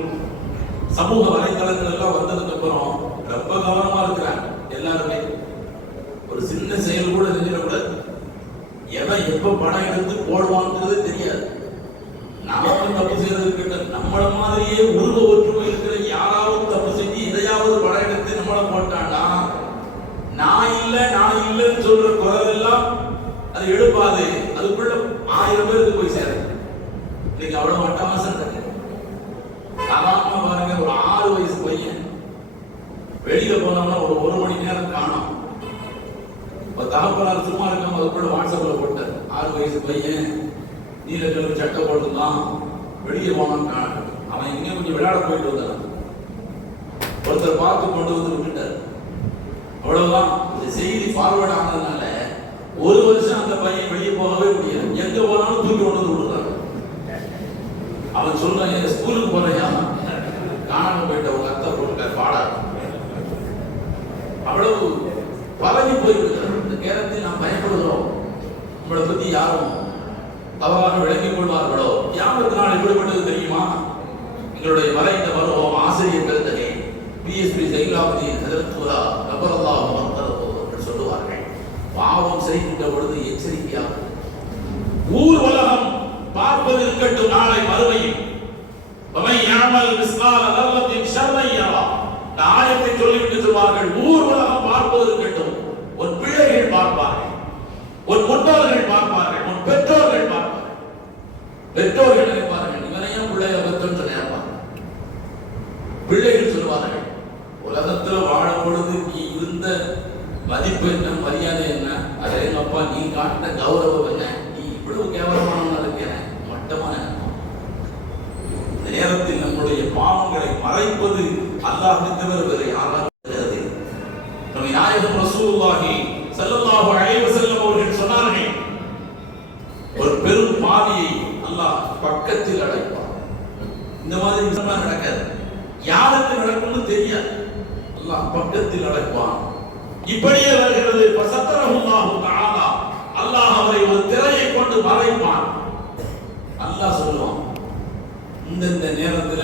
சமூக வலைதளங்கள் எல்லாம் வந்ததுக்கு அப்புறம் ரொம்ப கவனமா இருக்கிறாங்க எல்லாருமே. ஒரு சின்ன செயல் கூட செஞ்சிடக்கூடாது. எவன் எப்ப படம் எடுத்து போடுவான்றது தெரியாது. நாம தப்பு செய்யறது நம்மள மாதிரியே உருவ ஒற்றுமை இருக்கிற யாராவது தப்பு செஞ்சு இதையாவது படம் எடுத்து நம்மள போட்டான்னா, நான் இல்லைன்னு சொல்ற குரல் எல்லாம் அது எழுப்பாது. அதுக்குள்ள 1000 பேருக்கு போய் சேரும். இன்னைக்கு அவ்வளவு அட்டகாசம் இருக்கு. சாதாரணமா பாருங்க, ஒரு 6 வயசு பையன் வெளியில போனோம்னா ஒரு 1 மணி நேரம் காணும். இப்ப தகப்பனார் சும்மா இருக்காம அதுக்குள்ள வாட்ஸ்அப்ல போட்டார், 6 வயசு பையன் நீல கலர் சட்டை போட்டுதான் வெளியே போனான்னு காணும். அவன் இங்க கொஞ்சம் விளையாட போயிட்டு வந்தான். ஒருத்தர் பார்த்து கொண்டு வந்து விட்டுட்டார். அவ்வளவுதான். இந்த செய்தி ஃபார்வர்ட் ஆனதுனால 1 வருஷம் அந்த பையன் வெளியே போகவே முடியாது. எங்க போனாலும் தூக்கி கொண்டு வந்து விடுறாங்க. அவன் சொல்றான், எங்க ஸ்கூலுக்கு போறையா, காணாம போயிட்ட உங்க அத்தை போட்டுக்க பாடா. அவ்வளவு பழகி போய்விடுகிறார். இந்த நேரத்தில் நாம் பயப்படுகிறோம். நம்மளை பத்தி யாரும் தவறாக விளங்கிக் கொள்வார்களோ. கியாமத்தினால் எப்படிப்பட்டது தெரியுமா? எங்களுடைய மறைந்த மருமம் ஆசிரியர் பெருந்தகை பிஎஸ்பி ஜெயிலாபதியின் ஹதரத்துல்லா ரபரல்லாஹு அன்ஹு அவர்கள் சொல்லுவார்கள், பாவம் செய்கின்ற பொழுது எச்சரிக்கையாக ஊர் உலகம் பார்ப்பது இருக்கட்டும், நாளை மறுமையில் ஆயத்தை சொல்லிவிட்டு சொல்வார்கள், ஊர் உலகம் பார்ப்பது இருக்கட்டும், உன் பிள்ளைகள் பார்ப்பார்கள், உன் முன்னோர்கள் பார்ப்பார்கள், உன் பெற்றோர்கள் பார்ப்பார்கள். பெற்றோர்கள் நினைப்பார்கள், இவனையும் பிள்ளைய பெற்றோன்னு நினைப்பாங்க. பிள்ளைகள் சொல்வார்கள், உலகத்துல வாழும் பொழுது நீ இருந்த மதிப்பு என்ன, மரியாதை என்ன, அதை எங்க அப்பா நீ காட்டின கௌரவம் என்ன, நீ இவ்வளவு கேவலமானவனா இருக்கிற மட்டமான. இந்த நேரத்தில் நம்முடைய பாவங்களை மறைப்பது அல்லாஹ் தவிர வேறு யாராவது. நம்ம நாயகம் ரசூலுல்லாஹி ஸல்லல்லாஹு அலைஹி வஸல்லம் அவர்கள் சொன்னார்கள், ஒரு பெரும் பாவியை அல்லாஹ் பக்கத்தில் அழைப்பான். இந்த மாதிரி விஷயம் நடக்காது. யாருக்கு நடக்கும்னு தெரியாது. அல்லாஹ் பக்கத்தில் அழைப்பான். இப்படியே வருகிறது, ஃபஸத்தரஹுல்லாஹு தஆலா, அல்லாஹ் அவரை ஒரு திரையை கொண்டு மறைப்பான். அல்லாஹ் சொல்லுவான், இந்த நேரத்துல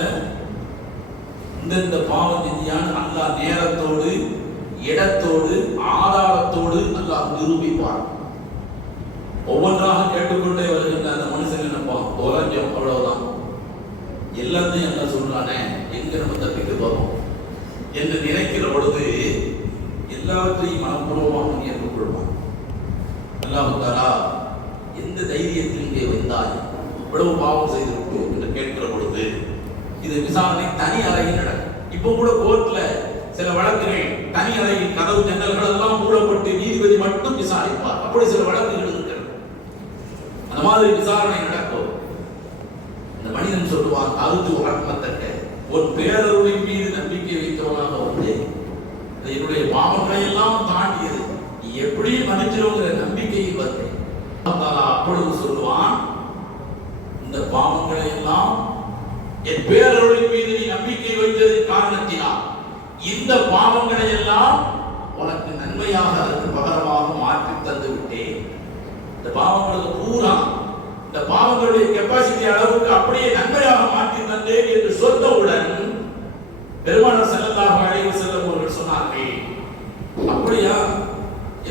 இந்த பாவம் செஞ்சியான்னு அல்லாஹ் நேரத்தோடு இடத்தோடு ஆதாரத்தோடு அல்லாஹ் நிரூபிப்பான். ஒவ்வொன்றாக கேட்டுக்கொண்டே வருகின்ற அந்த மனுஷன் நினைப்பான், உலகம் அவ்வளவுதான், எல்லாத்தையும் அல்லாஹ் சொல்றானே, எங்க நம்ம தப்பிக்க போறோம் என்று நினைக்கிற பொழுது எல்லாவற்றையும் மனப்பூர்வமாக ஏற்றுக்கொள்வான். அல்லாஹ் தஆலா, எந்த தைரியத்தில் இங்கே வந்தாய், இவ்வளவு பாவம் செய்திருக்கிறோம் என்று கேட்கிற பொழுது இது விசாரணை தனி அறையில் நடக்கும். இப்போ கூட கோர்ட்ல சில வழக்குகள் தனி அறையில் கதவு ஜன்னல்கள் எல்லாம் மூடப்பட்டு நீதிபதி மட்டும் விசாரிப்பார். அப்படி சில வழக்குகள் இருக்கிறது. அந்த மாதிரி விசாரணை நடக்கும். இந்த மனிதன் சொல்லுவான், அருது ரஹ்மத்தக்க, ஒரு பேரருளின் மீது நம்பிக்கை வைத்தவனாக வந்து என்னுடைய பாவங்களை எல்லாம் தாண்டியது, நீ எப்படி மன்னிச்சிருங்கிற நம்பிக்கையில் வந்தேன். அப்பொழுது சொல்லுவான், இந்த பாவங்களை எல்லாம் என் பேரருளின் மீது நீ நம்பிக்கை வைத்ததின் காரணத்தினால் இந்த பாவங்களை எல்லாம் உனக்கு நன்மையாக அதற்கு பகரமாக மாற்றி தந்து விட்டேன். இந்த பாவங்களுக்கு பூரா இந்த பாவங்களுடைய கெப்பாசிட்டி அளவுக்கு அப்படியே நன்மையாக மாற்றி தந்தேன் என்று சொன்னவுடன் பெருமானார் ஸல்லல்லாஹு அலைஹி வஸல்லம் அவர்கள் சொன்னார்கள், அப்படியா,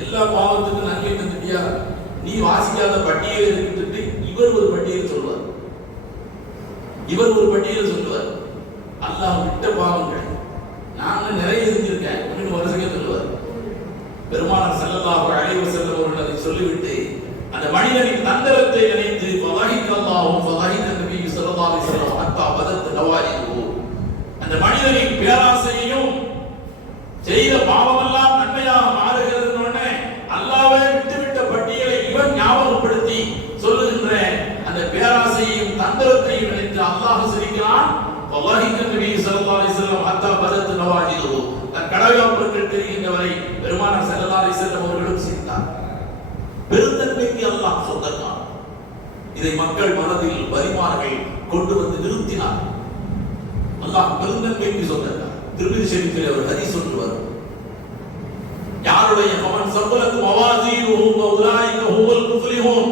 எல்லா பாவத்துக்கும் நன்மை தந்துட்டியா? நீ வாசிக்காத பட்டியல் இருக்கிட்டு இவர் ஒரு பட்டியல் சொல்வார். அல்லாஹ் விட்ட பாவங்கள் நான் நிறைய செஞ்சிருக்கேன் அப்படின்னு வருஷமே சொல்லுவார். பெருமானார் ஸல்லல்லாஹு அலைஹி வஸல்லம் அவர்கள் அதை சொல்லிவிட்டு அந்த மனிதனின் தந்திரத்தை நினைத்து ஃபதஹிகல்லாஹு ஃபதஹிக நபி ஸல்லல்லாஹு அலைஹி வஸல்லம் ஹத்தா பதத் நவாஜிஹு, அந்த மனிதனின் பேராசையையும் செய்த பாவமெல்லாம் நன்மையாக மாறுகிறது உடனே அல்லாஹ்வை விட்டுவிட்ட பட்டியலை இவன் ஞாபகப்படுத்தி சொல்லுகின்ற அந்த பேராசையையும் தந்திரத்தையும் நினைத்து அல்லாஹ் சிரிக்கிறான். ஃபதஹிக நபி ஸல்லல்லாஹு அலைஹி வஸல்லம் ஹத்தா பதத் நவாஜிஹு, தன் கடவுளப்பர்கள் தெரிகின்றவரை பெருமானார் ஸல்லல்லாஹு அலைஹி வஸல்லம் அவர்களும் சிரித்தார். பெருந்தன்மைக்கு அல்லாஹ் சொந்தக்காரன். இதை மக்கள் மனதில் பரிமாறர்கள் கொண்டு வந்து நிறுத்தினார். அல்லாஹ் பெருந்தன்மைக்கு சொந்தக்காரன். திருமிதி ஷரீஃபில் ஒரு ஹதீஸ் சொல்லுவார், யாருடைய மவன் சம்பலத்து மவாசீனுஹு வ உலாயிக ஹுவல் முஃப்லிஹூன்,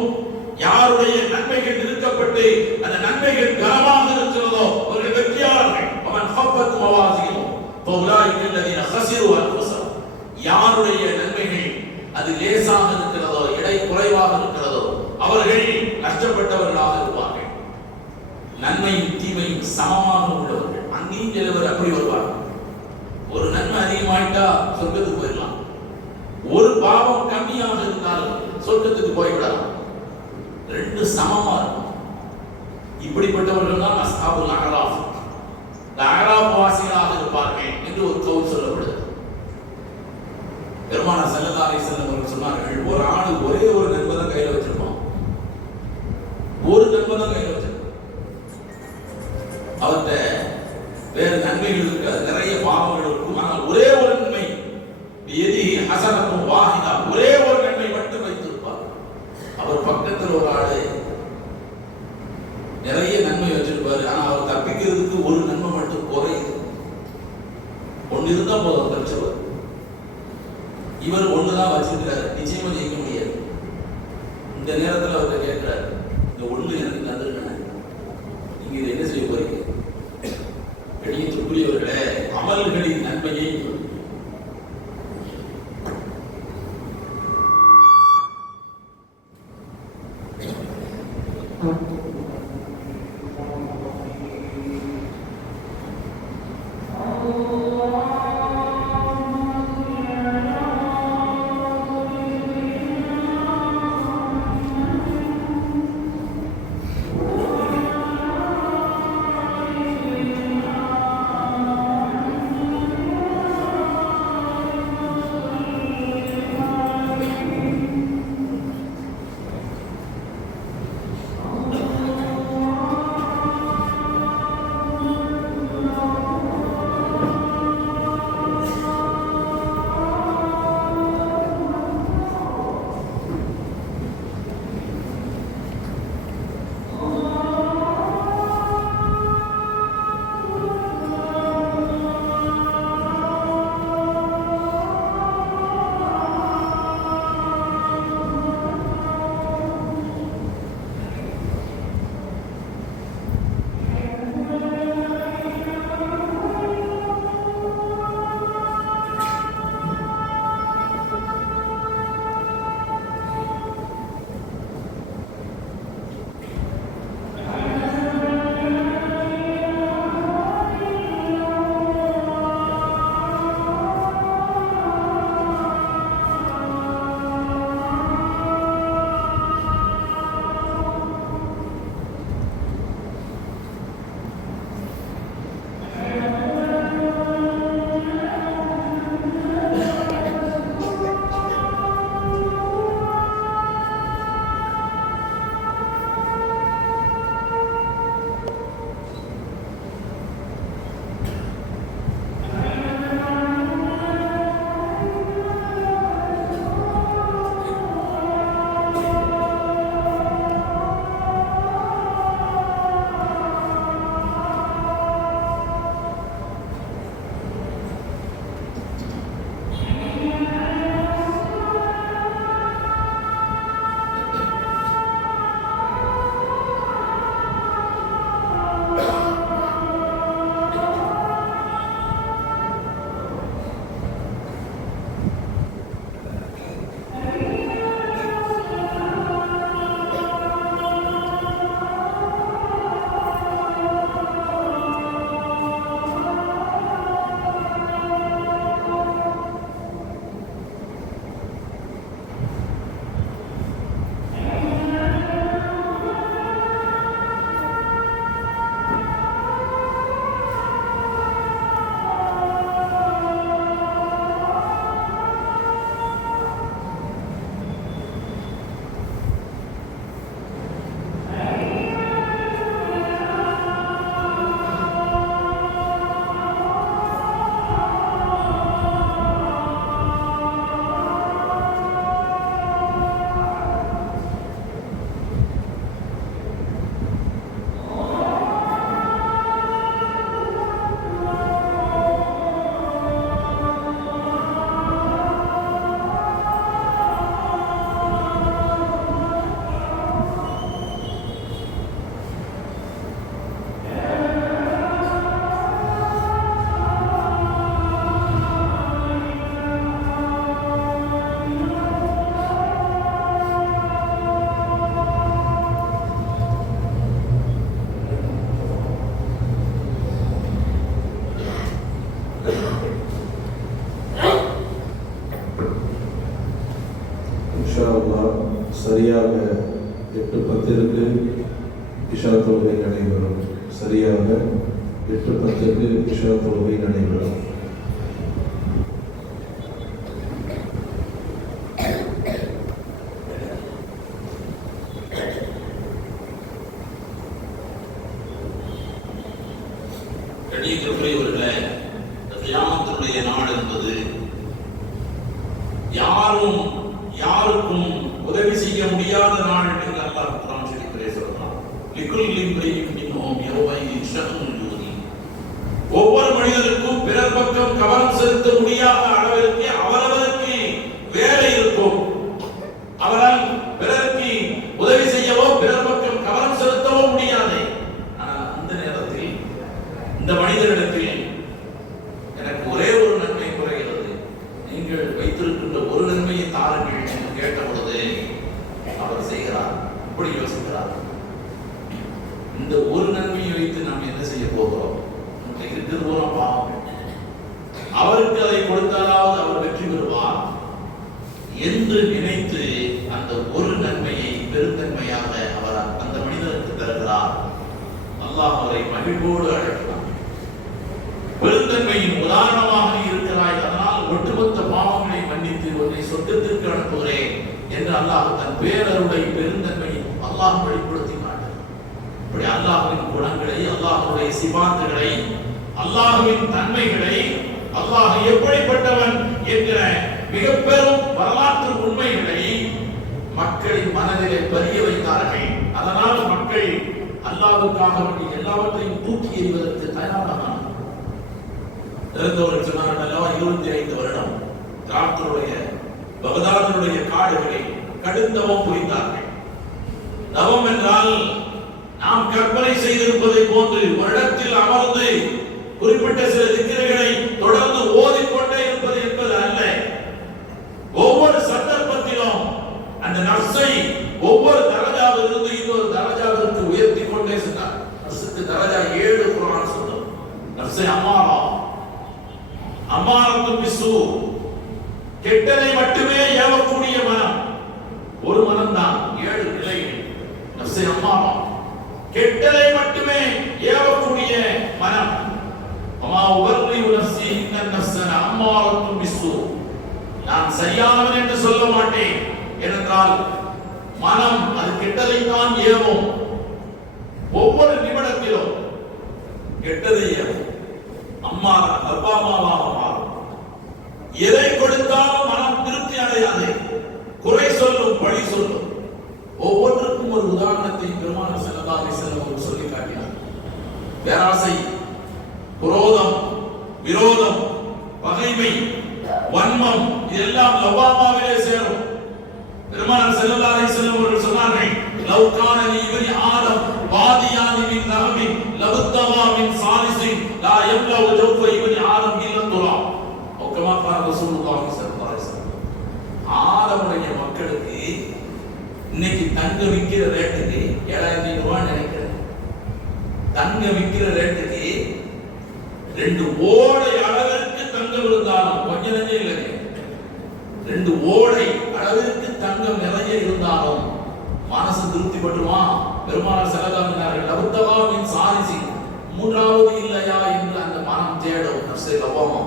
யார் யாருடைய நன்மைகள் நிறுத்தப்பட்டு அந்த நன்மைகள் கனமாக இருக்கிறதோ அவர்கள் வெற்றியாளர்கள். அவன் ஹப்பத் மவாசினோ ஃபௌலாயிக அல்லதீன ஹஸிரு அன்ஃபுஸஹும். யாருடைய நன்மைகள் அது லேசாக இருக்கிறதோ எடை குறைவாக இருக்கிறதோ அவர்கள் நஷ்டப்பட்டவர்களாக இருப்பார்கள். நன்மையும் தீமையும் சமமாக உள்ளவர்கள். அங்கேயும் சிலவர் அப்படி வருவார்கள். ஒரு நன்மை அதிகமாயிட்டா சொர்க்கத்துக்கு போயிடலாம், ஒரு பாவம் கம்மியாக இருந்தால் சொர்க்கத்துக்கு போய்விடலாம். ரெண்டு சமமா இருக்கும். இப்படிப்பட்டவர்கள் தான் அஸ்ஹாபுல் அஅராஃப், அஅராஃப் வாசிகளாக இருப்பார்கள் என்று ஒரு கவுல் சொல்லப்படுது. பெருமானார் ஸல்லல்லாஹு அலைஹி வஸல்லம் அவர்கள் சொன்னார்கள், ஒரு ஆள் ஒரே ஒரு நன்மை தான் கையில வச்சிருப்பான், ஒரு நன்மை தான் கையில வச்சிருப்பான். அவர்கிட்ட வேறு நன்மைகள் இருக்காது, நிறைய பாவங்கள் இருக்கும். ஆனால் ஒரே ஒரு நன்மை, எதி ஹஸனத்தும் வாஹிதா, ஒரே ஒரு நன்மை மட்டும் வைத்திருப்பார். அவர் பக்கத்தில் ஒரு ஆளு நிறைய நன்மை வச்சிருப்பாரு, ஆனா அவர் தப்பிக்கிறதுக்கு ஒரு நன்மை மட்டும் குறையுது. ஒன்னு இருந்தா போதும் தப்பிச்சுவார். இவர் ஒண்ணுதான் வச்சிருக்கிறாரு, நிச்சயமா ஜெயிக்க முடியாது. இந்த நேரத்தில் அவர்கிட்ட கேட்கிறார், இந்த ஒண்ணு எனக்கு தந்துருக்கேன், நீங்க இதை என்ன செய்ய போறீங்க? கணியத்துக்குரியவர்களே, அமல்களின் நன்மையை சரியாக 8:10 இஷா தொழுகை நடைபெறும். சரியாக 8:10 இஷா தொழுகை நடைபெறும். கண்ணியத்திற்குரியவர்களே, கியாமத்துடைய நாள் என்பது யாரும் யாருக்கும் உதவி செய்ய முடியாத நாள் என்று அல்லாஹ் குர்ஆன் ஷரீஃபிலே சொல்றான். லிகுல்லி இம்ரிஇன் மின்ஹும் யௌமைஇன் ஷஅனுன் யுக்னி. ஒவ்வொரு மனிதருக்கும் பிறர் பக்கம் கவனம் செலுத்த முடியாத அளவிற்கு அவரவருக்கு வேலை இருக்கும். அவரால் பிறருக்கு உதவி செய்யவோ பிறர் பக்கம் கவனம் செலுத்தவோ முடியாது. ஆனால் அந்த நேரத்தில் இந்த மனிதரிடத்தில் எனக்கு ஒரே ஒரு நன்மை குறைகிறது, நீங்கள் வைத்திருக்கின்ற ஒரு நன்மையை தாருங்கள் என்று கேட்ட பொழுது அவர் செய்கிறார். இப்படி யோசிக்கிறார், இந்த ஒரு நன்மையை வைத்து நாம் என்ன செய்ய போகிறோம்? இருக்கிறது போல பாவம், அவருக்கு அதை கொடுத்தாலாவது அவர் வெற்றி பெறுவார் என்று நினைத்து அந்த ஒரு நன்மையை பெருந்தன்மையாக அவர் அந்த மனிதனுக்கு தருகிறார். அல்லாஹ் அவரை மகிழ்வோடு அழைக்கிறார். பெருந்தன்மையின் உதாரணமாக இருக்கிறாய், அதனால் ஒட்டுமொத்த பாவங்களை மன்னித்து உன்னை சொர்க்கத்திற்கு அனுப்புகிறேன் என்று அல்லாஹ் தன் பேரருளை பெருந்தன்மையை அல்லாஹ் வெளிப்படுத்தி காட்டுகிறார். இப்படி அல்லாஹ்வின் குணங்களை, அல்லாஹ்வுடைய சிபாத்துகளை, அல்லாஹ்வின் தன்மைகளை, அல்லாஹ் எப்படிப்பட்டவன் என்கிற மிக பெரும் வரலாற்று உண்மைகளை மக்களின் மனதிலே பதிய வைத்தார்கள். அதனால் மக்கள் அல்லாஹ்வுக்காக வேண்டி எல்லாவற்றையும் தூக்கி எறிவதற்கு தயாரானார்கள். இறந்தவர்கள் சொன்னார்கள், 25 வருடம் காத்துடைய பகதாதுடைய காடுகளை கடுந்தவம் புரிந்தார்கள். தவம் என்றால் நாம் கற்பனை செய்திருப்பதை போன்று வருடத்தில் அமர்ந்து குறிப்பிட்ட சில திக்கிரைகளை தொடர்ந்து ஓதிக்கொண்டே இருப்பது என்பது அல்ல. ஒவ்வொரு சந்தர்ப்பத்திலும் அந்த நஃப்ஸை ஒவ்வொரு தரஜாவிலிருந்து இன்னொரு தரஜாவிற்கு உயர்த்தி கொண்டே சென்றார். நஃப்ஸுக்கு தரஜா 7 குர்ஆன் சொல்லும். நஃப்ஸை அம்மாரத்தும் பிசு, கெட்டதை மட்டுமே ஏவக்கூடிய மனம். ஒரு மனம் தான் 7 நிலைகள். நஃப்ஸை அம்மாரா, கெட்டதை மட்டுமே ஏவக்கூடிய மனம். அம்மா உபர்ரி நஃப்ஸி இன்ன நஃப்ஸன அம்மாரத்தும் பிசு, நான் சரியானவன் என்று சொல்ல மாட்டேன். ஏனென்றால் மனம் அது கெட்டதைத்தான் ஏவும். ஒவ்வொரு நிமிடத்திலும் கெட்டதை ஏவும். அம்மாரா அப்பாமாவாக மாறும். எதை கொடுத்தாலும் மனம் திருப்தி அடையாது, குறை சொல்லும், பழி சொல்லும். ஒவ்வொன்றுக்கும் ஒரு உதாரணத்தை பெருமானார் ஸல்லல்லாஹு அலைஹி வஸல்லம் சொல்லி காட்டினார். பேராசை, குரோதம், விரோதம், பகைமை, வன்மம் இதெல்லாம் லவ்வாமாவிலே சேரும். பெருமானார் ஸல்லல்லாஹு அலைஹி வஸல்லம் அவர்கள் சொன்னார்கள், லவ் கான லி இப்னி ஆதம் வாதியானி மின் நஹபின் லபத்தவா மின் சாலிசின் லா யம்லவு ஜௌஃப இப்னி ஆதம் இல்லா துராப். கமா கான ரசூலுல்லாஹி ஸல்லல்லாஹு அலைஹி வஸல்லம். ஆதமுடைய மக்களுக்கு இன்னைக்கு தங்க விக்கிற ரேட்டுக்கு 7500 ரூபாய் நினைக்கிறேன். தங்க விக்கிற ரேட்டுக்கு 2 ஓடை அளவிற்கு தங்கம் இருந்தாலும் கொஞ்ச நெஞ்சம் இல்லைங்க, 2 ஓடை அளவிற்கு தங்கம் நிறைய இருந்தாலும் மனசு திருப்தி பட்டுமா? பெருமானார் ஸல்லல்லாஹு அலைஹி வஸல்லம் லபத்தவா மின் சாலிசி, மூன்றாவது இல்லையா என்று அந்த மனம் தேடும். நஃப்ஸை லவ்வாமா.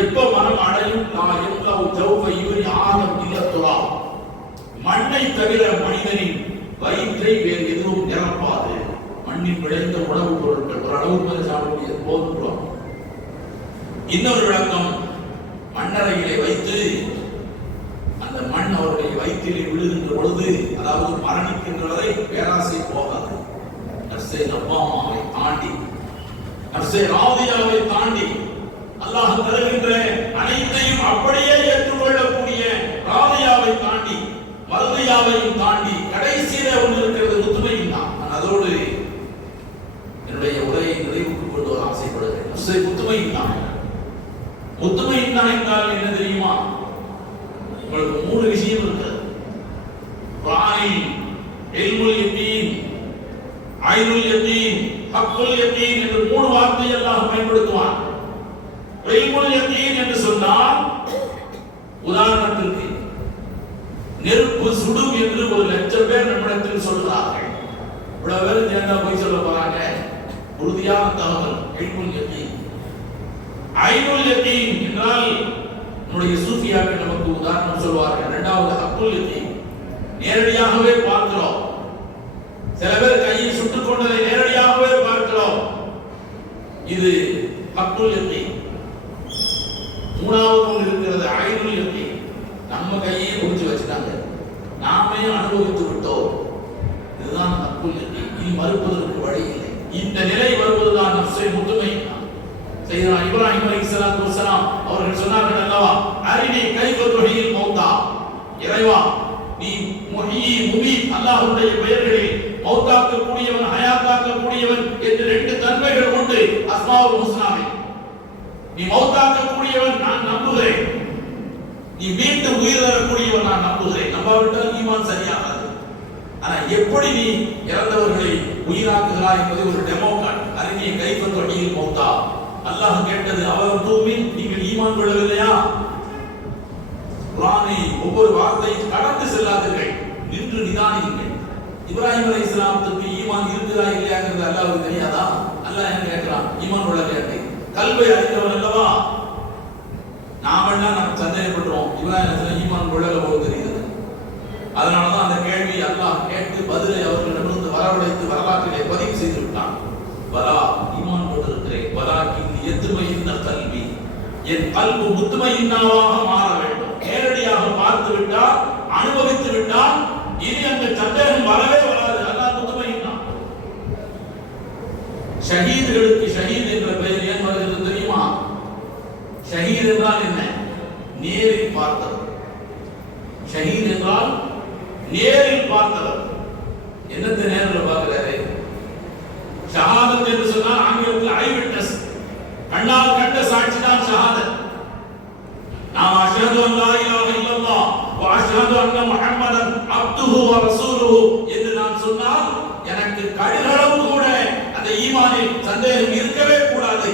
எப்ப மனம் அடையும்? நான் எவ்வளவு ஜௌஃப இப்னி ஆதம் இல்லா துராப், மண்ணை தவிர மனிதனின் வயிற்றை வேறு எதுவும் நிரப்பாது. மண்ணில் விளைந்த உணவுப் பொருட்கள் ஒரு அளவுக்கு மேல சாப்பிட போதும். இன்னொரு விளக்கம், மண்ணறையிலே வைத்து அந்த மண் அவருடைய வயிற்றிலே விழுகின்ற பொழுது, அதாவது மரணிக்கின்ற வரை பேராசை போகாது. நஃப்ஸை லவ்வாமாவை தாண்டி, நஃப்ஸை ராதியாவை தாண்டி, அல்லாஹ் தருகின்ற அனைத்தையும் அப்படியே ஏற்றுக்கொள்ளக்கூடிய ராதியாவை தாண்டி, மர்தியாவையும் தாண்டி கடைசியில ஒன்று இருக்கிறது, முத்துமையின்னா. நான் அதோடு என்னுடைய உரையை நிறைவுக்கு கொண்டு வர ஆசைப்படுகிறேன். நஃப்ஸை முத்துமையின்னா. முத்துமையின்னா என்றால் என்ன தெரியுமா? உங்களுக்கு 3 விஷயம் இருக்கிறது. குர்ஆனில் இல்முல் யகீன், ஐனுல் யகீன், ஹக்குல் யகீன் என்று 3 வார்த்தையை அல்லாஹ் பயன்படுத்துவான். இல்முல் யகீன் என்று சொன்னால், உதாரணத்திற்கு நெருப்பு சுடும் என்று 1,00,000 பேர் நம்மிடத்தில் சொல்கிறார்கள். இவ்வளவு பேரும் சேர்ந்தா போய் சொல்ல போறாங்க. உறுதியான தகவல் ஐனுல் யகீன். ஐனுல் யகீன் என்றால் நம்முடைய சூஃபியாக்கள் நமக்கு உதாரணம் சொல்வார்கள். இரண்டாவது ஹக்குல் யகீன், நேரடியாகவே பார்க்கிறோம். சில பேர் கையை சுட்டுக் கொண்டதை நேரடியாகவே பார்க்கிறோம். இது ஹக்குல் யகீன். மூணாவது ஒன்று இருக்கிறது ஐனுல் யகீன். நம்ம கையை புடிச்சு வச்சுட்டாங்க, நாமே அனுபவித்து விட்டோம். இதுதான் ஹக்குல் யகீன். இனி மறுப்பதற்கு வழி இல்லை. இந்த நிலை வருவதுதான் நஃப்ஸை முத்துமையின்னா. சையதுனா இப்ராஹிம் அலைஹிஸ்ஸலாத்து வஸலாம் அவர்கள் சொன்னார்கள் அல்லவா, அரினி கைஃப துஹீல் மௌதா. இறைவா, நீ முஹீ முமீத் அல்லாஹ்வுடைய பெயர்களில் மௌத்தாக்க கூடியவன், ஹயாத்தாக்க கூடியவன் என்று 2 தன்மைகள் உண்டு அஸ்மாஉல் ஹுஸ்னாவில். நீ மௌத்தாக்க கூடியவன், நான் நம்புகிறேன். நீ மீண்டும் உயிர் தரக்கூடியவன், நான் நம்புகிறேன். நம்பாவிட்டால் ஈமான் சரியாகாது. ஆனா எப்படி நீ இறந்தவர்களை உயிராக்குகிறாய் என்பது ஒரு டெமோ கார்டு. அரினி கைஃப துஹீல் மௌதா. அல்லாஹ் கேட்டது, அவர் தூமின், நீங்கள் ஈமான் கொள்ளவில்லையா? குர்ஆனை ஒவ்வொரு வார்த்தையும் கடந்து செல்லாதீர்கள், நின்று நிதானியுங்கள். இப்ராஹிம் அலைஹிஸ்ஸலாத்துக்கு ஈமான் இருக்குதா இல்லையாங்கிறது அல்லாஹ்வுக்கு தெரியாதா? அல்லாஹ் என்ன கேட்கிறான்? ஈமான் கொள்ள கேட்டேன். கல்வை அறிந்தவன் அல்லவா? நாமெல்லாம் நம்ம சந்தேகப்படுறோம், இப்ராஹிம் அலைஹிஸ்ஸலாம் ஈமான் கொள்ளல போல தெரியுது. அதனாலதான் அந்த கேள்வி அல்லாஹ் கேட்டு பதிலை அவர்களிடமிருந்து வரவழைத்து வரலாற்றிலே பதிவு செய்து விட்டான். வலா, ஈமான் கொண்டிருக்கிறேன். வலாக்கின் யத்மையின்ன கல்வி, என் கல்பு முத்துமையின்னாவாக மாற வேண்டும். நேரடியாக பார்த்து விட்டால், அனுபவித்து விட்டால், இனி அந்த சந்தேகம் வரவே வராது. அல்லாஹ் முத்துமையின்னா. ஷஹீதுகளுக்கு ஷஹீத் என்ற பெயர் ஏன் வருகிறது தெரியுமா? ஷஹீத் என்றால் என்ன? நேரில் பார்த்தவர். ஷஹீத் என்றால் நேரில் பார்த்தவர். என்னத்தை நேரில் பார்க்கிறாரு? ஷஹாதத் என்று சொன்னால் ஆங்கிலத்தில் ஐ விட்னஸ், கண்ணால் கண்ட சாட்சி தான் ஷஹாதத். நாம் அஷ்ஹது அன் லா இலாஹ இல்லல்லாஹ் வ அஷ்ஹது அன்ன முஹம்மதன் அப்துஹு வ ரசூலுஹு என்று நான் சொன்னால் எனக்கு கடுகளவு கூட அந்த ஈமானில் சந்தேகம் இருக்கவே கூடாது.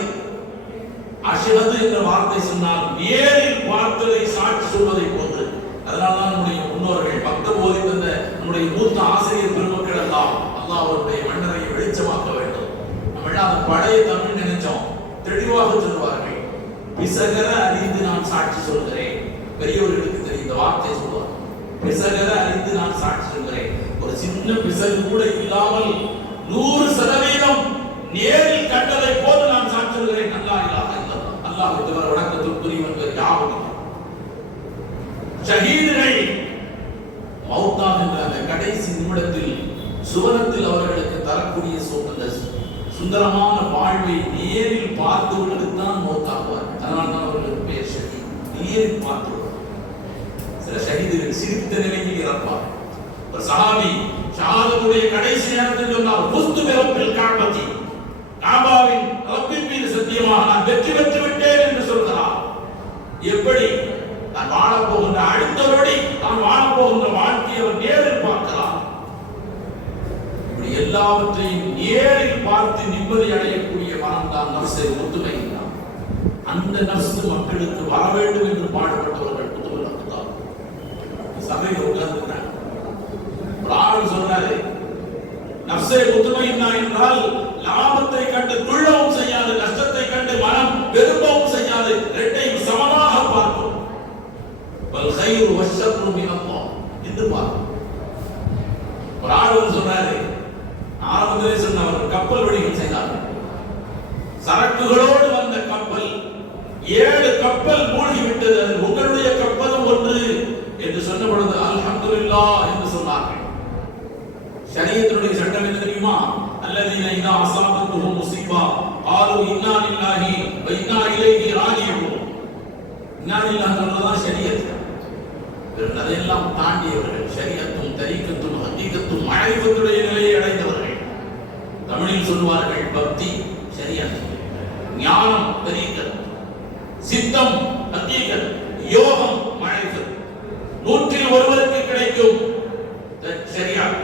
அஷ்ஹது என்ற வார்த்தை சொன்னால் நேரில் பார்த்ததை சாட்சி சொல்வதை போன்று. அதனால்தான் நம்முடைய முன்னோர்கள் பக்த போதி தந்த நம்முடைய மூத்த ஆசிரியர் பெருமக்கள் எல்லாம் அல்லாஹ் அவருடைய மன்னரையை வெளிச்சமாக்க வேண்டும். நம்ம எல்லாம் அந்த பழைய தமிழ் நினைச்சோம். தெளிவாக சொல்வார்கள், பிசகர அறிந்து நான் சாட்சி சொல்கிறேன். பெரியவர்களுக்கு தெரியும் இந்த வார்த்தை சொல்வார். பிசகர அறிந்து நான் சாட்சி சொல்கிறேன். ஒரு சின்ன பிசகு கூட இல்லாமல் 100% நேரில் கண்டதை போது நான் சாட்சி சொல்கிறேன். அல்லாஹ் இலாஹ இல்லல்லாஹ், அல்லாஹ் தவிர வணக்கத்துக்குரியவன் வேறு யாரும் இல்லை. ஷஹீதுகள் மௌத்தாகின்ற அந்த கடைசி நிமிடத்தில் சுவனத்தில் அவர்களுக்கு தரக்கூடிய சுந்தரமான வாழ்வை நேரில் பார்த்தவர்களுக்கு தான் மௌத்தாகுவார். அதனால் தான் அவர்களுக்கு பெயர் ஷஹீத். நேரில் பார்த்தவர்கள். சில ஷஹீதுகள் சிரித்த நிலையில் இறப்பார். ஒரு சஹாபி ஷஹாதத்துடைய கடைசி நேரத்தில் சொன்னார், புஸ்து பிறப்பில் காபத்தி, காபாவின் ரப்பின் மீது சத்தியமாக நான் வெற்றி பெற்று விட்டேன் என்று சொல்கிறார். எப்படி? நான் வாழப் போகின்ற அடுத்தபடி நான் வாழப் போகின்ற வாழ்க்கையை அவர் நேரில் பார்க்கிறார். இப்படி எல்லாவற்றையும் நேரில் பார்த்து நிம்மதி அடையக்கூடிய மனம் தான் நஃப்ஸை முத்துமை. அந்த நஃப்ஸ் மக்களுக்கு வர வேண்டும் என்று பாடுபட்டவர்கள் புத்துவல் அப்துல்லாஹ் சபையில் உட்கார்ந்துட்டாங்க. ஒரு ஆள் சொல்றாரு, நஃப்ஸை முத்துமையின்னா என்றால் லாபத்தை கண்டு துள்ளவும் செய்யாது, நஷ்டத்தை கண்டு மனம் வெறுக்கவும் செய்யாது, இரண்டையும் சமமாக பார்க்கும். வல் கைரு வஷ்ஷர்ரு மினல்லாஹ் என்று பார்க்கும். ஒரு ஆள் சொல்றாரு, ஆரம்பத்திலே சொன்னவர் கப்பல் வணிகம் செய்தார். சரக்குகளோடு வந்த கப்பல் 7 கப்பல் மூழ்கி விட்டது. அது உங்களுடைய கப்பலும் ஒன்று என்று சொன்ன பொழுது அல்ஹம்துலில்லாஹ் என்று சொன்னார்கள். ஷரியத்தினுடைய சட்டம் என்ன தெரியுமா? அல்லதீன இதா அஸாபத்துஹும் முஸீபா قالوا இன்னா லில்லாஹி வ இன்னா இலைஹி ராஜிஊன். இன்னா லில்லாஹ் என்றதான் ஷரியத். அதையெல்லாம் தாண்டியவர்கள், ஷரியத்தும் தரீகத்தும் ஹகீகத்தும் மஅரிஃபத்துடைய நிலையை அடைந்தவர்கள். தமிழில் சொல்வார்கள், பக்தி ஷரியத், ஞானம் தரீகத், சித்தம் ஹகீகத், யோகம் மஅரிஃபத். 100 ஒருவருக்கு கிடைக்கும் ஷரியத்,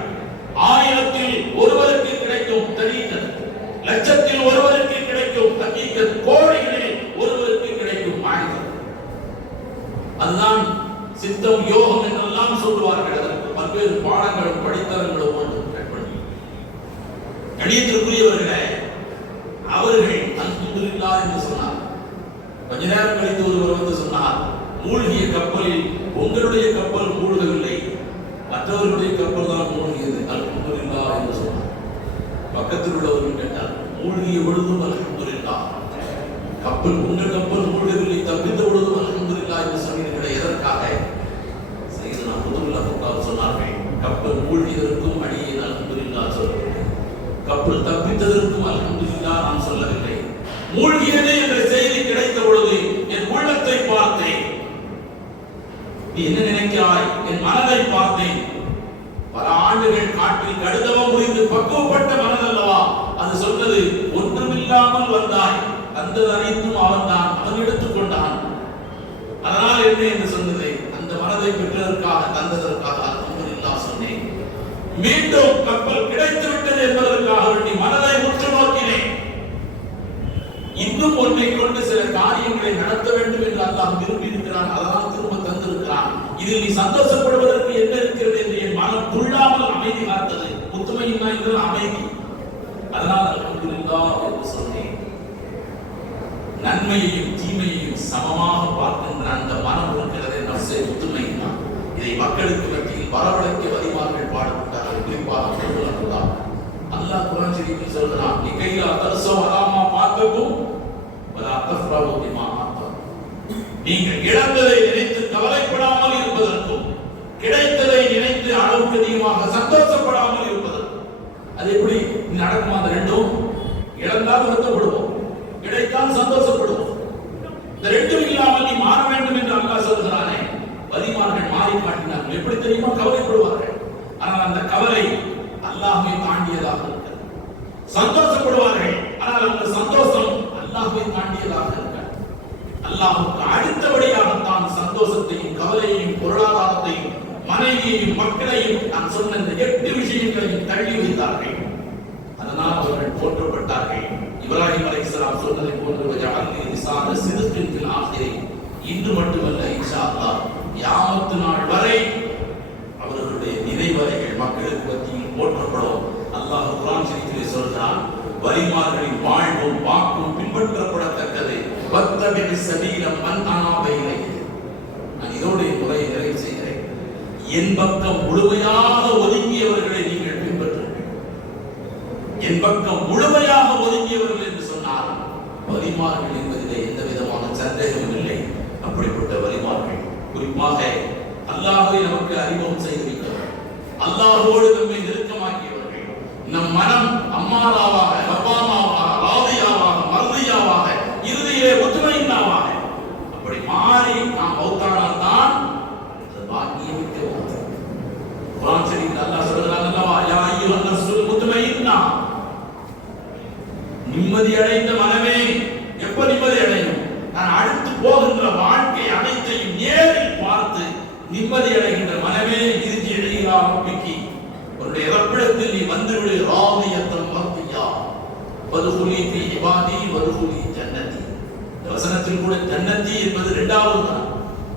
1000 ஒருவருக்கு கிடைக்கும் தரீகத், 1,00,000 ஒருவருக்கு கிடைக்கும் ஹகீகத், கோடிகளில் ஒருவருக்கு கிடைக்கும் மஅரிஃபத். அதுதான் சித்தம் யோகம் என்றெல்லாம் சொல்லுவார்கள். அதற்கு பல்வேறு பாடங்களும் படித்தவர்களும் கணியத்திற்குரியவர்களே, அவர்கள் அல்ஹம்துலில்லாஹ் என்று சொன்னார். கொஞ்ச நேரம் கழித்து ஒருவர் வந்து சொன்னார், மூழ்கிய கப்பலில் உங்களுடைய கப்பல் மூழ்கவில்லை, மற்றவர்களுடைய கப்பல் தான் மூழ்கியது, அல்ஹம்துலில்லாஹ் என்று சொன்னார். பக்கத்தில் உள்ளவர்கள் கேட்டார், மூழ்கிய பொழுதும் அல்ஹம்துலில்லாஹ், கப்பல் உங்கள் கப்பல் மூழ்கவில்லை, தப்பித்த பொழுதும் அல்ஹம்துலில்லாஹ் என்று சொன்னீர்களே, எதற்காக? சையதுனா குதுபுல்லாஹ் புகார் சொன்னார்கள், கப்பல் மூழ்கியதற்கும் அடியேன் அல்ஹம்துலில்லாஹ் சொல்லவில்லை, கப்பல் தப்பித்ததற்கும் அல்ஹம்துலில்லாஹ் நான் சொல்லவில்லை. மூழ்கியது என்ற செய்தி கிடைத்த பொழுது என் உள்ளத்தை பார்த்தேன். நீ என்ன நினைக்கிறாய்? என் மனதை பார்த்தேன். பல ஆண்டுகள் காட்டில் கடுதவம் புரிந்து பக்குவப்பட்ட மனதல்லவா அது சொன்னது. ஒன்றுமில்லாமல் வந்தாய், தந்தது அனைத்தும் அவன் தான், அவன் எடுத்துக் கொண்டான். அதனால் என்ன என்று சொன்னது? அந்த மனதை பெற்றதற்காக, தந்ததற்காக அல்ஹம்துலில்லாஹ் சொன்னேன். மீண்டும் கப்பல் கிடைத்து விட்டது என்பதற்காக வேண்டி மனதை உற்று நோக்கினேன். இன்னும் ஒன்றை கொண்டு சில காரியங்களை நடத்த வேண்டும் என்று அல்லாஹ் விரும்பி இருக்கிறான், அதனால் திரும்ப தந்திருக்கிறான். இதில் நீ சந்தோஷப்படுவதற்கு என்ன இருக்கிறது என்று என் மனம் துள்ளாமல் அமைதி காத்தது. முத்துமையின்னா என்ற அமைதி. அதனால் அல்ஹம்துலில்லாஹ் என்று சொன்னேன். நன்மையையும் தீமையையும் சமமாக பார்க்கின்ற அந்த மனம் இருக்கிறதே நஃப்ஸே முத்துமையின்னா. இதை மக்களுக்கு மத்தியில் வரவழைக்க வரிமார்கள் பாடுபட்டார்கள். குறிப்பாக அல்லாஹ் குர்ஆன் ஷரீஃபில் சொல்றான், நிகைலா தர்சோ அலாமா பாத்தகும் வலா தஃப்ரஹு பிமா ஆதம். நீங்கள் இழந்ததை நினைத்து கவலைப்படாமல் இருப்பதற்கும், கிடைத்ததை நினைத்து அளவுக்கு அதிகமாக சந்தோஷப்படாமல் இருப்பதற்கும். அது எப்படி நடக்குமா? அந்த ரெண்டும் இழந்தால் வருத்தப்படுவோம், கிடைத்தால் சந்தோஷப்படுவோம். இந்த ரெண்டும் இல்லாமல் நீ மாற வேண்டும் என்று அல்லாஹ் சொல்கிறானே. வலிமார்கள் மாறி காட்டினார்கள். எப்படி தெரியுமா? கவலைப்படுவார்கள். ஆனால் அந்த கவலை அல்லாஹ்வை தாண்டியதாக இருக்கிறது. சந்தோஷப்படுவார்கள், ஆனால் அந்த சந்தோஷம் அல்லாஹ்வை தாண்டியதாக இருக்கிறது. அல்லாஹ்வுக்கு அடுத்தபடியாகத்தான் சந்தோஷத்தையும் கவலையையும் பொருளாதாரத்தையும் மனைவியையும் மக்களையும் நான் சொன்ன இந்த 8 விஷயங்களையும் தள்ளி வைத்தார்கள். அதனால் அவர்கள் போற்றப்பட்டார்கள். இப்ராஹிம் அலைஹிஸ்ஸலாம் சொன்னதை போன்று வஜஅல்னி லிசான சித்கின் ஃபில் ஆகிரீன். இன்று மட்டுமல்ல, இன்ஷா அல்லாஹ் கியாமத் நாள் வரை அவர்களுடைய நினைவறைகள் மக்களுக்கு மத்தியில் போற்றப்படும். அல்லாஹ் குர்ஆன் ஷரீஃபிலே சொல்கிறான், வலிமார்களின் வாழ்வும் வாக்கும் பின்பற்றப்படத்தக்கது. வத்தபி சபீல மன் அனாப இலைஹி. நான் இதோட முறையை நிறைவு செய்கிறேன். என் பக்கம் முழுமையாக ஒதுங்கியவர்களை நீங்கள் பின்பற்றுங்கள். என் பக்கம் முழுமையாக ஒதுங்கியவர்கள் என்று சொன்னால் வலிமார்கள் என்பதிலே எந்த விதமான சந்தேகமும் இல்லை. அப்படிப்பட்ட வலிமார்கள் குறிப்பாக அல்லாஹ்வை நமக்கு அறிமுகம் செய்து வைத்தவர், அல்லாஹ்வோடு நம்மை நெருக்கமாக்கியவர்கள், நம் மனம் அம்மாராவாக, ரப்பாமாவாக, ராதியாவாக, மர்தியாவாக, இறுதியிலே முத்துமையின்னாவாக அப்படி மாறி நாம் மௌத்தானால் தான் அது பாக்கியமிக்க மௌத். குர்ஆன் ஷரீஃபில் அல்லாஹ் சொல்றான் அல்லவா, யா அய்யுஹன் நஃப்ஸுல் முத்மயின்னா. நிம்மதி அடைந்த மனமே எப்ப நிம்மதி அடையும்? நான் அடுத்து போகின்ற வாழ்க்கை அனைத்தையும் நேரில் பார்த்து நிம்மதி அடைகின்ற மனமே இறுதி இடையிலா ரப்பிக்கி, உன்னுடைய ரப்பிடத்தில் நீ வந்துவிடு. ராதியத்தன் மர்தியா வதுகுலி ஃபீ இபாதி வதுகுலி ஜன்னதி. இந்த வசனத்தில் கூட ஜன்னதி என்பது இரண்டாவது தான்,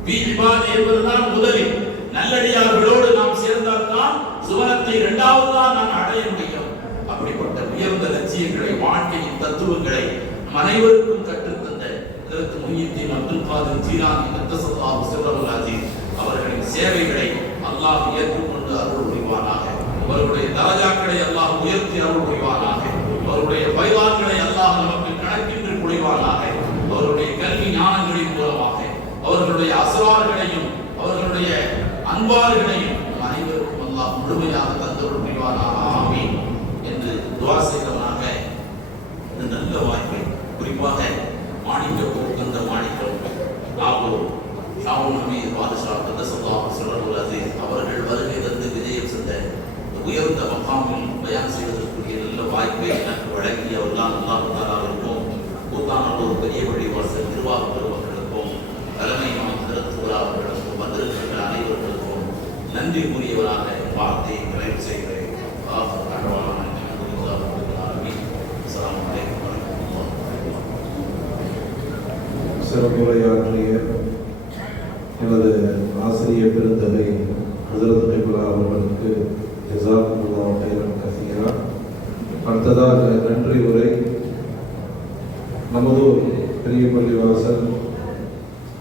ஃபீ இபாதி என்பதுதான் முதலில். நல்லடியார்களோடு நாம் சேர்ந்தால் தான் சுவனத்தை இரண்டாவது தான் நான் அடைய முடியும். அப்படிப்பட்ட உயர்ந்த லட்சியங்களை, வாழ்க்கையின் தத்துவங்களை அனைவருக்கும் கற்றுத்தந்த இதற்கு முஹ்யித்தீன் அப்துல் காதிர் ஜீலானி கத்தஸல்லாஹு சிர்ரஹுல் அஸீஸ் அவர்களின் சேவைகளை அல்லாஹ் ஏற்றுக்கொண்டு அருள் புரிவானாக. அவர்களுடைய தரஜாக்களை அல்லாஹ் உயர்த்தி அருள் புரிவானாக. அவருடைய பைவான்களை அல்லாஹ் நமக்கு கணக்கின்றி புரிவானாக. அவருடைய கல்வி ஞானங்களின் மூலமாக அவர்களுடைய அஸ்ரார்களையும் அவர்களுடைய அன்பார்களையும் அனைவருக்கும் அல்லாஹ் முழுமையாக தந்தருள் புரிவானாக. ஆமீன் என்று துஆ செய்தவனாக இந்த நல்ல வாய்ப்பை குறிப்பாக மாணிக்க தந்த மாணிக்கம் நாகூர் ஷாவுல் ஹமீத் பாதுஷா கத்தஸல்லாஹு சிர்ரஹுல் அஸீஸ் அவர்கள் வருகை தந்து விஜயம் செய்த உயர்ந்த மகாமில் பயான் செய்வதற்குரிய நல்ல வாய்ப்பை எனக்கு வழங்கியவர்களால் அல்லாஹ் தஆலாவிற்கும் கூத்தானூர் பெரிய பள்ளிவாசல் நிர்வாக பெருமக்களுக்கும் தலைமை மாநிலத்துவரா அவர்களுக்கும் வந்திருக்கின்ற அனைவர்களுக்கும் நன்றி கூறியவராக வார்த்தையை நிறைவு செய்கிறேன். சிறப்புரையாற்றிய எனது ஆசிரியர் பெருந்தகை ஹஜ்ரத் கிப்லா அவர்களுக்கு الله خيرا كثيرا. அடுத்ததாக நன்றி உரை நமது பெரிய பள்ளிவாசல்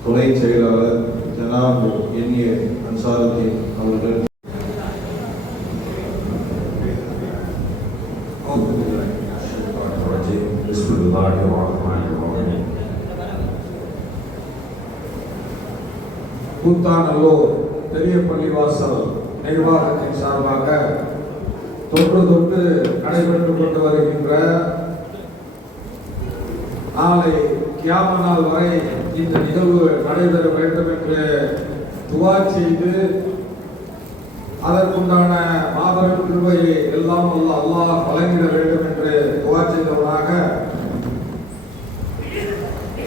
துணை செயலாளர் ஜனாப் என்ஏ அன்சாருதீன் அவர்கள். கூத்தாநல்லூர் பெரிய பள்ளிவாசல் நிர்வாகத்தின் சார்பாக தொன்று தொட்டு நடைபெற்றுக் கொண்டு வருகின்ற நாளை கியாம நாள் வரை இந்த நிகழ்வு நடைபெற வேண்டும் என்று துவா செய்து அதற்குண்டான மாபெரும் கிருபையை எல்லாம் அல்லாஹ் வழங்கிட வேண்டும் என்று துவா செய்தவராக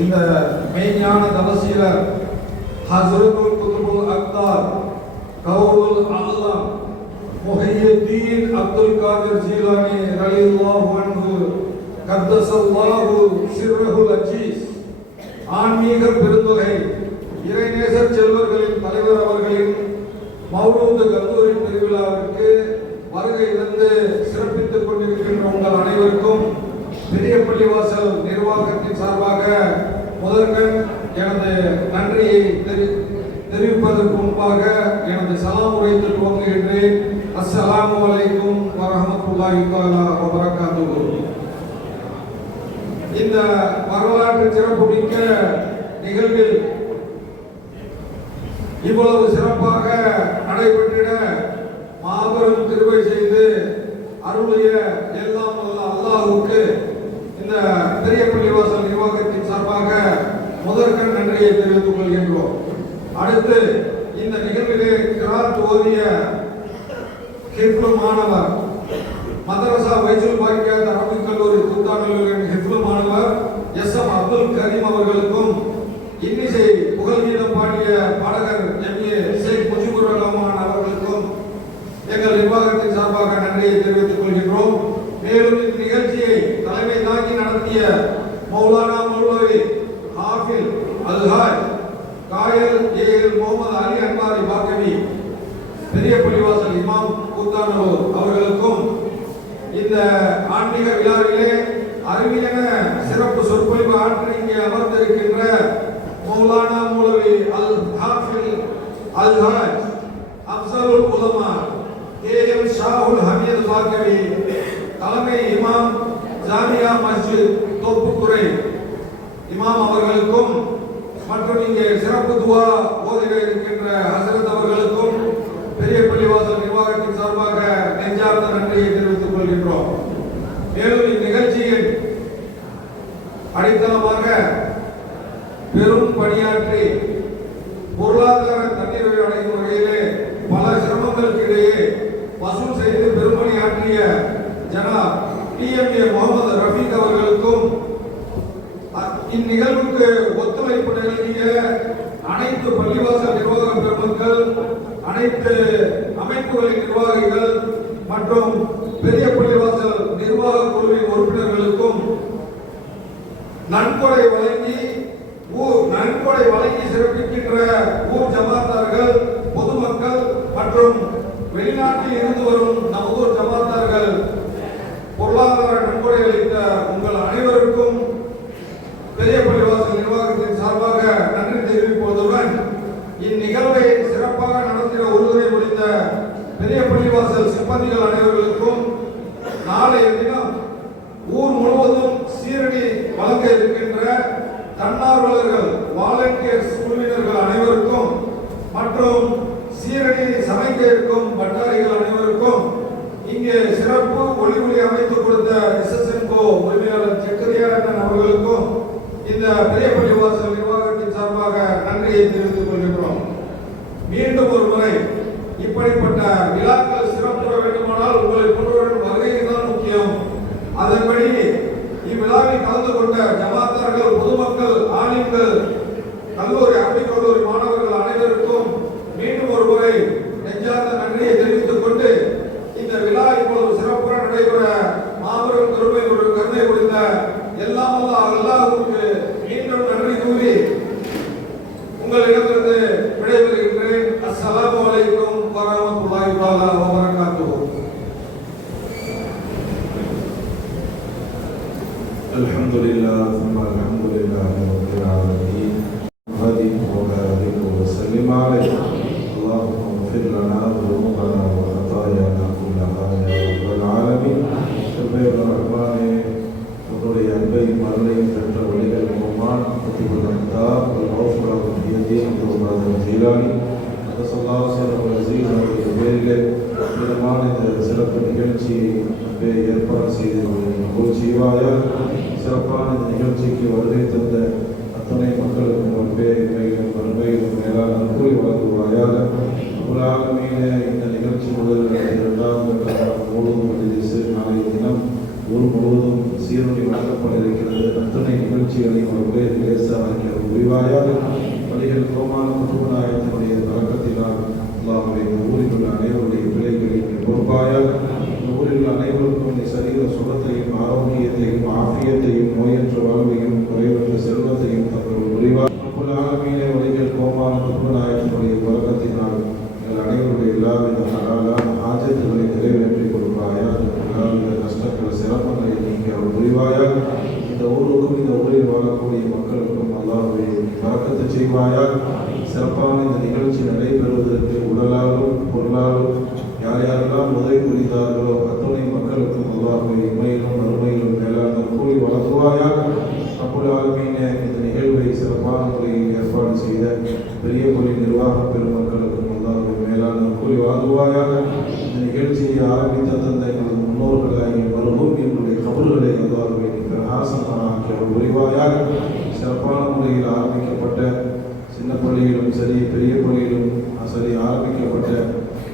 இந்த மெய்ஞான தவசீலர் ஹஸ்ரத்துல் குதுபுல் அக்தார் கவுல் ஆலம் முஹையத்தீன் அப்துல் காதிர் ஜீலானி ரலியல்லாஹு அன்ஹு கத்தஸல்லாஹு சிர்ரஹுல் அஜீஸ் ஆன்மீக பெருந்தொகை இறைநேசர் செல்வர்களின் தலைவர் அவர்களின் மௌலூது கல்லூரி திருவிழாவிற்கு வருகை தந்து சிறப்பித்துக் கொண்டிருக்கின்ற உங்கள் அனைவருக்கும் பெரிய பள்ளிவாசல் நிர்வாகத்தின் சார்பாக முதற்கண் எனது நன்றியை தெரிவிப்பதற்கு முன்பாக எனது சலாம் உரைத்து துவங்குகின்றேன். அஸ்ஸலாமு அலைக்கும் வரஹ்மத்துல்லாஹி தஆலா வ பரகாத்துஹு. இந்த வரலாற்று சிறப்புமிக்க நிகழ்வில் இவ்வளவு சிறப்பாக நடைபெற்றிட மாபெரும் கிருபை செய்து அருளிய எல்லாம் அல்லாஹ்வுக்கு இந்த பெரிய பள்ளிவாசல் நிர்வாகத்தின் சார்பாக முதற்கண் நன்றியை தெரிவித்துக் கொள்கின்றோம். அடுத்து இந்த நிகழ்விலே கிராத் ஓதிய ஹிஃப்லு மாணவர் மதரசா வைசுல் பாக்கியாத் அரபிக் கல்லூரி கூத்தாநல்லூரின் ஹிஃப்லு மாணவர் எஸ்.எம். அப்துல் கரீம் அவர்களுக்கும் இன்னிசை புகழ்கீதம் பாடிய பாடகர் எம்.ஏ. ஷேக் முஜிபுர் ரஹ்மான் அவர்களுக்கும் எங்கள் நிர்வாகத்தின் சார்பாக நன்றியை தெரிவித்துக் கொள்கின்றோம். மேலும் இந்த நிகழ்ச்சியை தலைமை தாங்கி நடத்திய மௌலானா மௌலவி ஹாஃபில் அல்ஹாஜ் காயல் ஏஎல் முகமது அலி அன்பாரி பாக்கவி பெரிய பள்ளிவாசல் இமாம் கூத்தாநல்லூர் அவர்களுக்கும் இந்த ஆன்மீக விழாவிலே அறிவியன சிறப்பு சொற்பொழிவு ஆற்றி இங்கே அமர்ந்திருக்கின்ற மௌலானா மௌலவி அல் ஹாஃபில் அல்ஹாஜ் அப்சலுல் உலமா ஏஎம் ஷாஹுல் ஹமீது பாக்கவி தலைமை இமாம் ஜாமியா மஸ்ஜித் தோப்புத்துறை இமாம் அவர்களுக்கும் மற்றும் இங்கே சிறப்பு துவா ஓதிட இருக்கின்ற ஹசரத் அவர்களுக்கும் பெரிய பள்ளிவாசல் நிர்வாகத்தின் சார்பாக நெஞ்சார்ந்த நன்றியை தெரிவித்துக் கொள்கின்றோம். மேலும் இந்நிகழ்ச்சியில் அடித்தளமாக பெரும் பணியாற்றி பொருளாதார தன்னிறைவு அடையும் வகையிலே பல சிரமங்களுக்கு இடையே வசூல் செய்து பெரும்பணியாற்றிய ஜனாப் PMA முகமது ரஃபீக் அவர்களுக்கும் இந்நிகழ்வுக்கு ஒத்துழைப்பு நல்கிய அனைத்து பள்ளிவாசல் நிர்வாக பெருமக்கள், அனைத்து அமைப்புகளின் நிர்வாகிகள் மற்றும் பெரிய பள்ளிவாசல் நிர்வாக குழுவின் உறுப்பினர்களுக்கும் நன்கொடை வழங்கி சிறப்பிக்கின்ற ஊர் ஜமாத்தார்கள், பொதுமக்கள் மற்றும் வெளிநாட்டில் இருந்து வரும் நமது ஜமாத்தார்கள் பொருளாதார நன்கொடை அளித்த உங்கள் அனைவருக்கும் பெரிய பள்ளிவாசல் நிர்வாகத்தின் சார்பாக நன்றி தெரிவிப்பதுடன் இந்நிகழ்வை சிறப்பாக நடத்திட உறுதுணை புரிந்த பெரிய பள்ளிவாசல் சிப்பந்திகள் அனைவர்களுக்கும் நாளைய தினம் ஊர் முழுவதும் சீரடி வழங்க இருக்கின்ற தன்னார்வலர்கள் வாலண்டியர்ஸ் குழுவினர்கள் அனைவருக்கும் மற்றும் சீரடி சமைக்க இருக்கும் பட்டாரிகள் அனைவருக்கும் இங்கே சிறப்பு ஒளி அமைத்துக் கொடுத்த SSNCO உரிமையாளர் சக்கரியா அவர்களுக்கும் இந்த பெரிய பள்ளிவாசல் நிர்வாகத்தின் சார்பாக நன்றியை தெரிவித்துக் கொள்கின்றோம். மீண்டும் ஒரு முறை இப்படிப்பட்ட விழாக்கள் சிறப்புற வேண்டுமானால் உங்களை கொண்டவர்கள் வருகைதான் முக்கியம். அதன்படி இவ்விழாவில் கலந்து கொண்ட ஜமாத்தார்கள், பொதுமக்கள், ஆலிம்கள், கல்லூரி அரபிக் கல்லூரி மாணவர்கள் அனைவருக்கும் மீண்டும் ஒரு முறை நெஞ்சார்ந்த நன்றியை தெரிவித்துக் கொண்டு இந்த விழா இப்பொழுது சிறப்புற நடைபெற மாபெரும் கருணை புரிந்த எல்லாம் அல்லாஹ்வுக்கு மீண்டும் நன்றி கூறி உங்களிடமிருந்து விடைபெறுகின்றேன். அஸ்ஸலாமு அலைக்கும் வரஹ்மத்துல்லாஹி வ பரகாத்துஹு. الحمد لله ثم الحمد لله رب العالمين هدي وبارك وسلم عليه اللهم اغفر لنا ذنوبنا وخطايانا كلها يا رب العالمين الرحمن உன்னுடைய அன்பையும் மருளையும் பெற்ற வழிகள் மூலமாக குத்திபுல்லா ஒரு முக்கியத்தையும் ஜீலானி பேரில் விதமான இந்த சிறப்பு நிகழ்ச்சியை ஏற்பாடு செய்து செய்வாயா சிறப்பான இந்த நிகழ்ச்சிக்கு வருகை தந்த அத்தனை மக்களுக்கும் வறுமையிலும் வறுமையிலும் மேலான கூறி வழங்குவாயாக ஒரு ஆகமையில இந்த நிகழ்ச்சி முதல் இரண்டாவது முழுவதும் நாளைய தினம் ஊர் முழுவதும் சீருடை வழங்கப்பட இருக்கிறது. அத்தனை நிகழ்ச்சிகளையும் அவர்களே லேசாக புரிவாயாக வழிகள் கோமான குடும்பநாயகத்தினுடைய வழக்கத்தினால் அல்லாஹ்வை இந்த ஊரில் உள்ள அனைவருடைய பிள்ளைகளையும் பொறுப்பாயாக இந்த ஊரில் உள்ள அனைவருக்கும் சரீர சுகத்தையும் ஆரோக்கியத்தையும் ஆஃபியத்தையும் நோயற்ற வாழ்வையும் குறைவற்ற செல்வத்தையும் தங்கள் புரிவார் ஆகமீனே வழிகள் கோமான குடும்பநாயகத்தினுடைய வழக்கத்தினால் எங்கள் அனைவருடைய எல்லாவித ஹலாலான ஆஜத்துகளை நிறைவேற்றி கொடுப்பாயாக எல்லாவித கஷ்டங்கள் சிரமங்களை நீங்க அவர் புரிவாயாக இந்த ஊருக்கும் இந்த ஊரில் வாழக்கூடிய மக்களுக்கும் அல்லாஹ்வை வழக்கத்தை செய்வாயாக சிறப்பான இந்த நிகழ்ச்சி நடைபெறுவதற்கு உடலாலும் பொருளாலும் யார் யாரெல்லாம் உதவி புரிந்தார்களோ அத்துணை மக்களுக்கும் அல்லாஹ்வை இம்மையிலும் மறுமையிலும் மேலான கூலி வழங்குவாயாக அப்பொழுது ஆகமீன இந்த நிகழ்வை சிறப்பான முறையில் ஏற்பாடு செய்த பெரிய மொழி நிர்வாக பெருமக்களுக்கும் அல்லாஹ்வை மேலான கூலி வழங்குவாயாக இந்த நிகழ்ச்சியை ஆரம்பித்த தந்த எங்களது முன்னோர்களாகிய மருகும் எங்களுடைய கபறுகளை அல்லாஹ்வை பிரகாசமாக்கி அவர் புரிவாயாக சிறப்பான முறையில் ஆரம்பிக்கப்பட்ட சின்ன பள்ளியிலும் சரி பெரிய பள்ளியிலும் சரி ஆரம்பிக்கப்பட்ட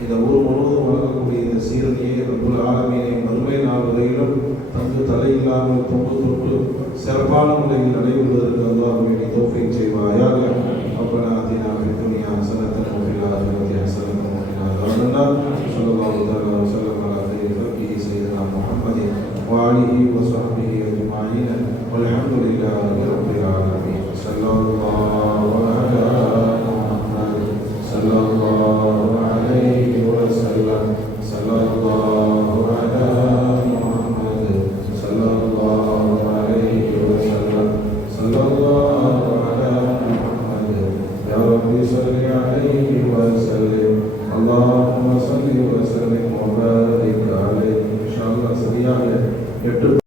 இந்த ஊர் முழுவதும் வழங்கக்கூடிய இந்த சீரணியை ரப்புல் ஆலமீனை மறுமை நாள் வரையிலும் தங்கு தலை இல்லாமல் தொங்கு தொட்டு சிறப்பான முறையில் நடைபெறுவதற்கு அல்லாஹ்வை தௌஃபீக் செய்வாயாக. ربنا آتنا في الدنيا حسنة وفي الآخرة حسنة وقنا عذاب النار صلى الله تعالى وسلم على خير خلقه سيدنا محمد وآله وصحبه أجمعين والحمد لله رب العالمين. صلى الله على محمد صلى الله عليه وسلم صلى الله على محمد صلى الله عليه وسلم صلى الله على محمد يا رب صل عليه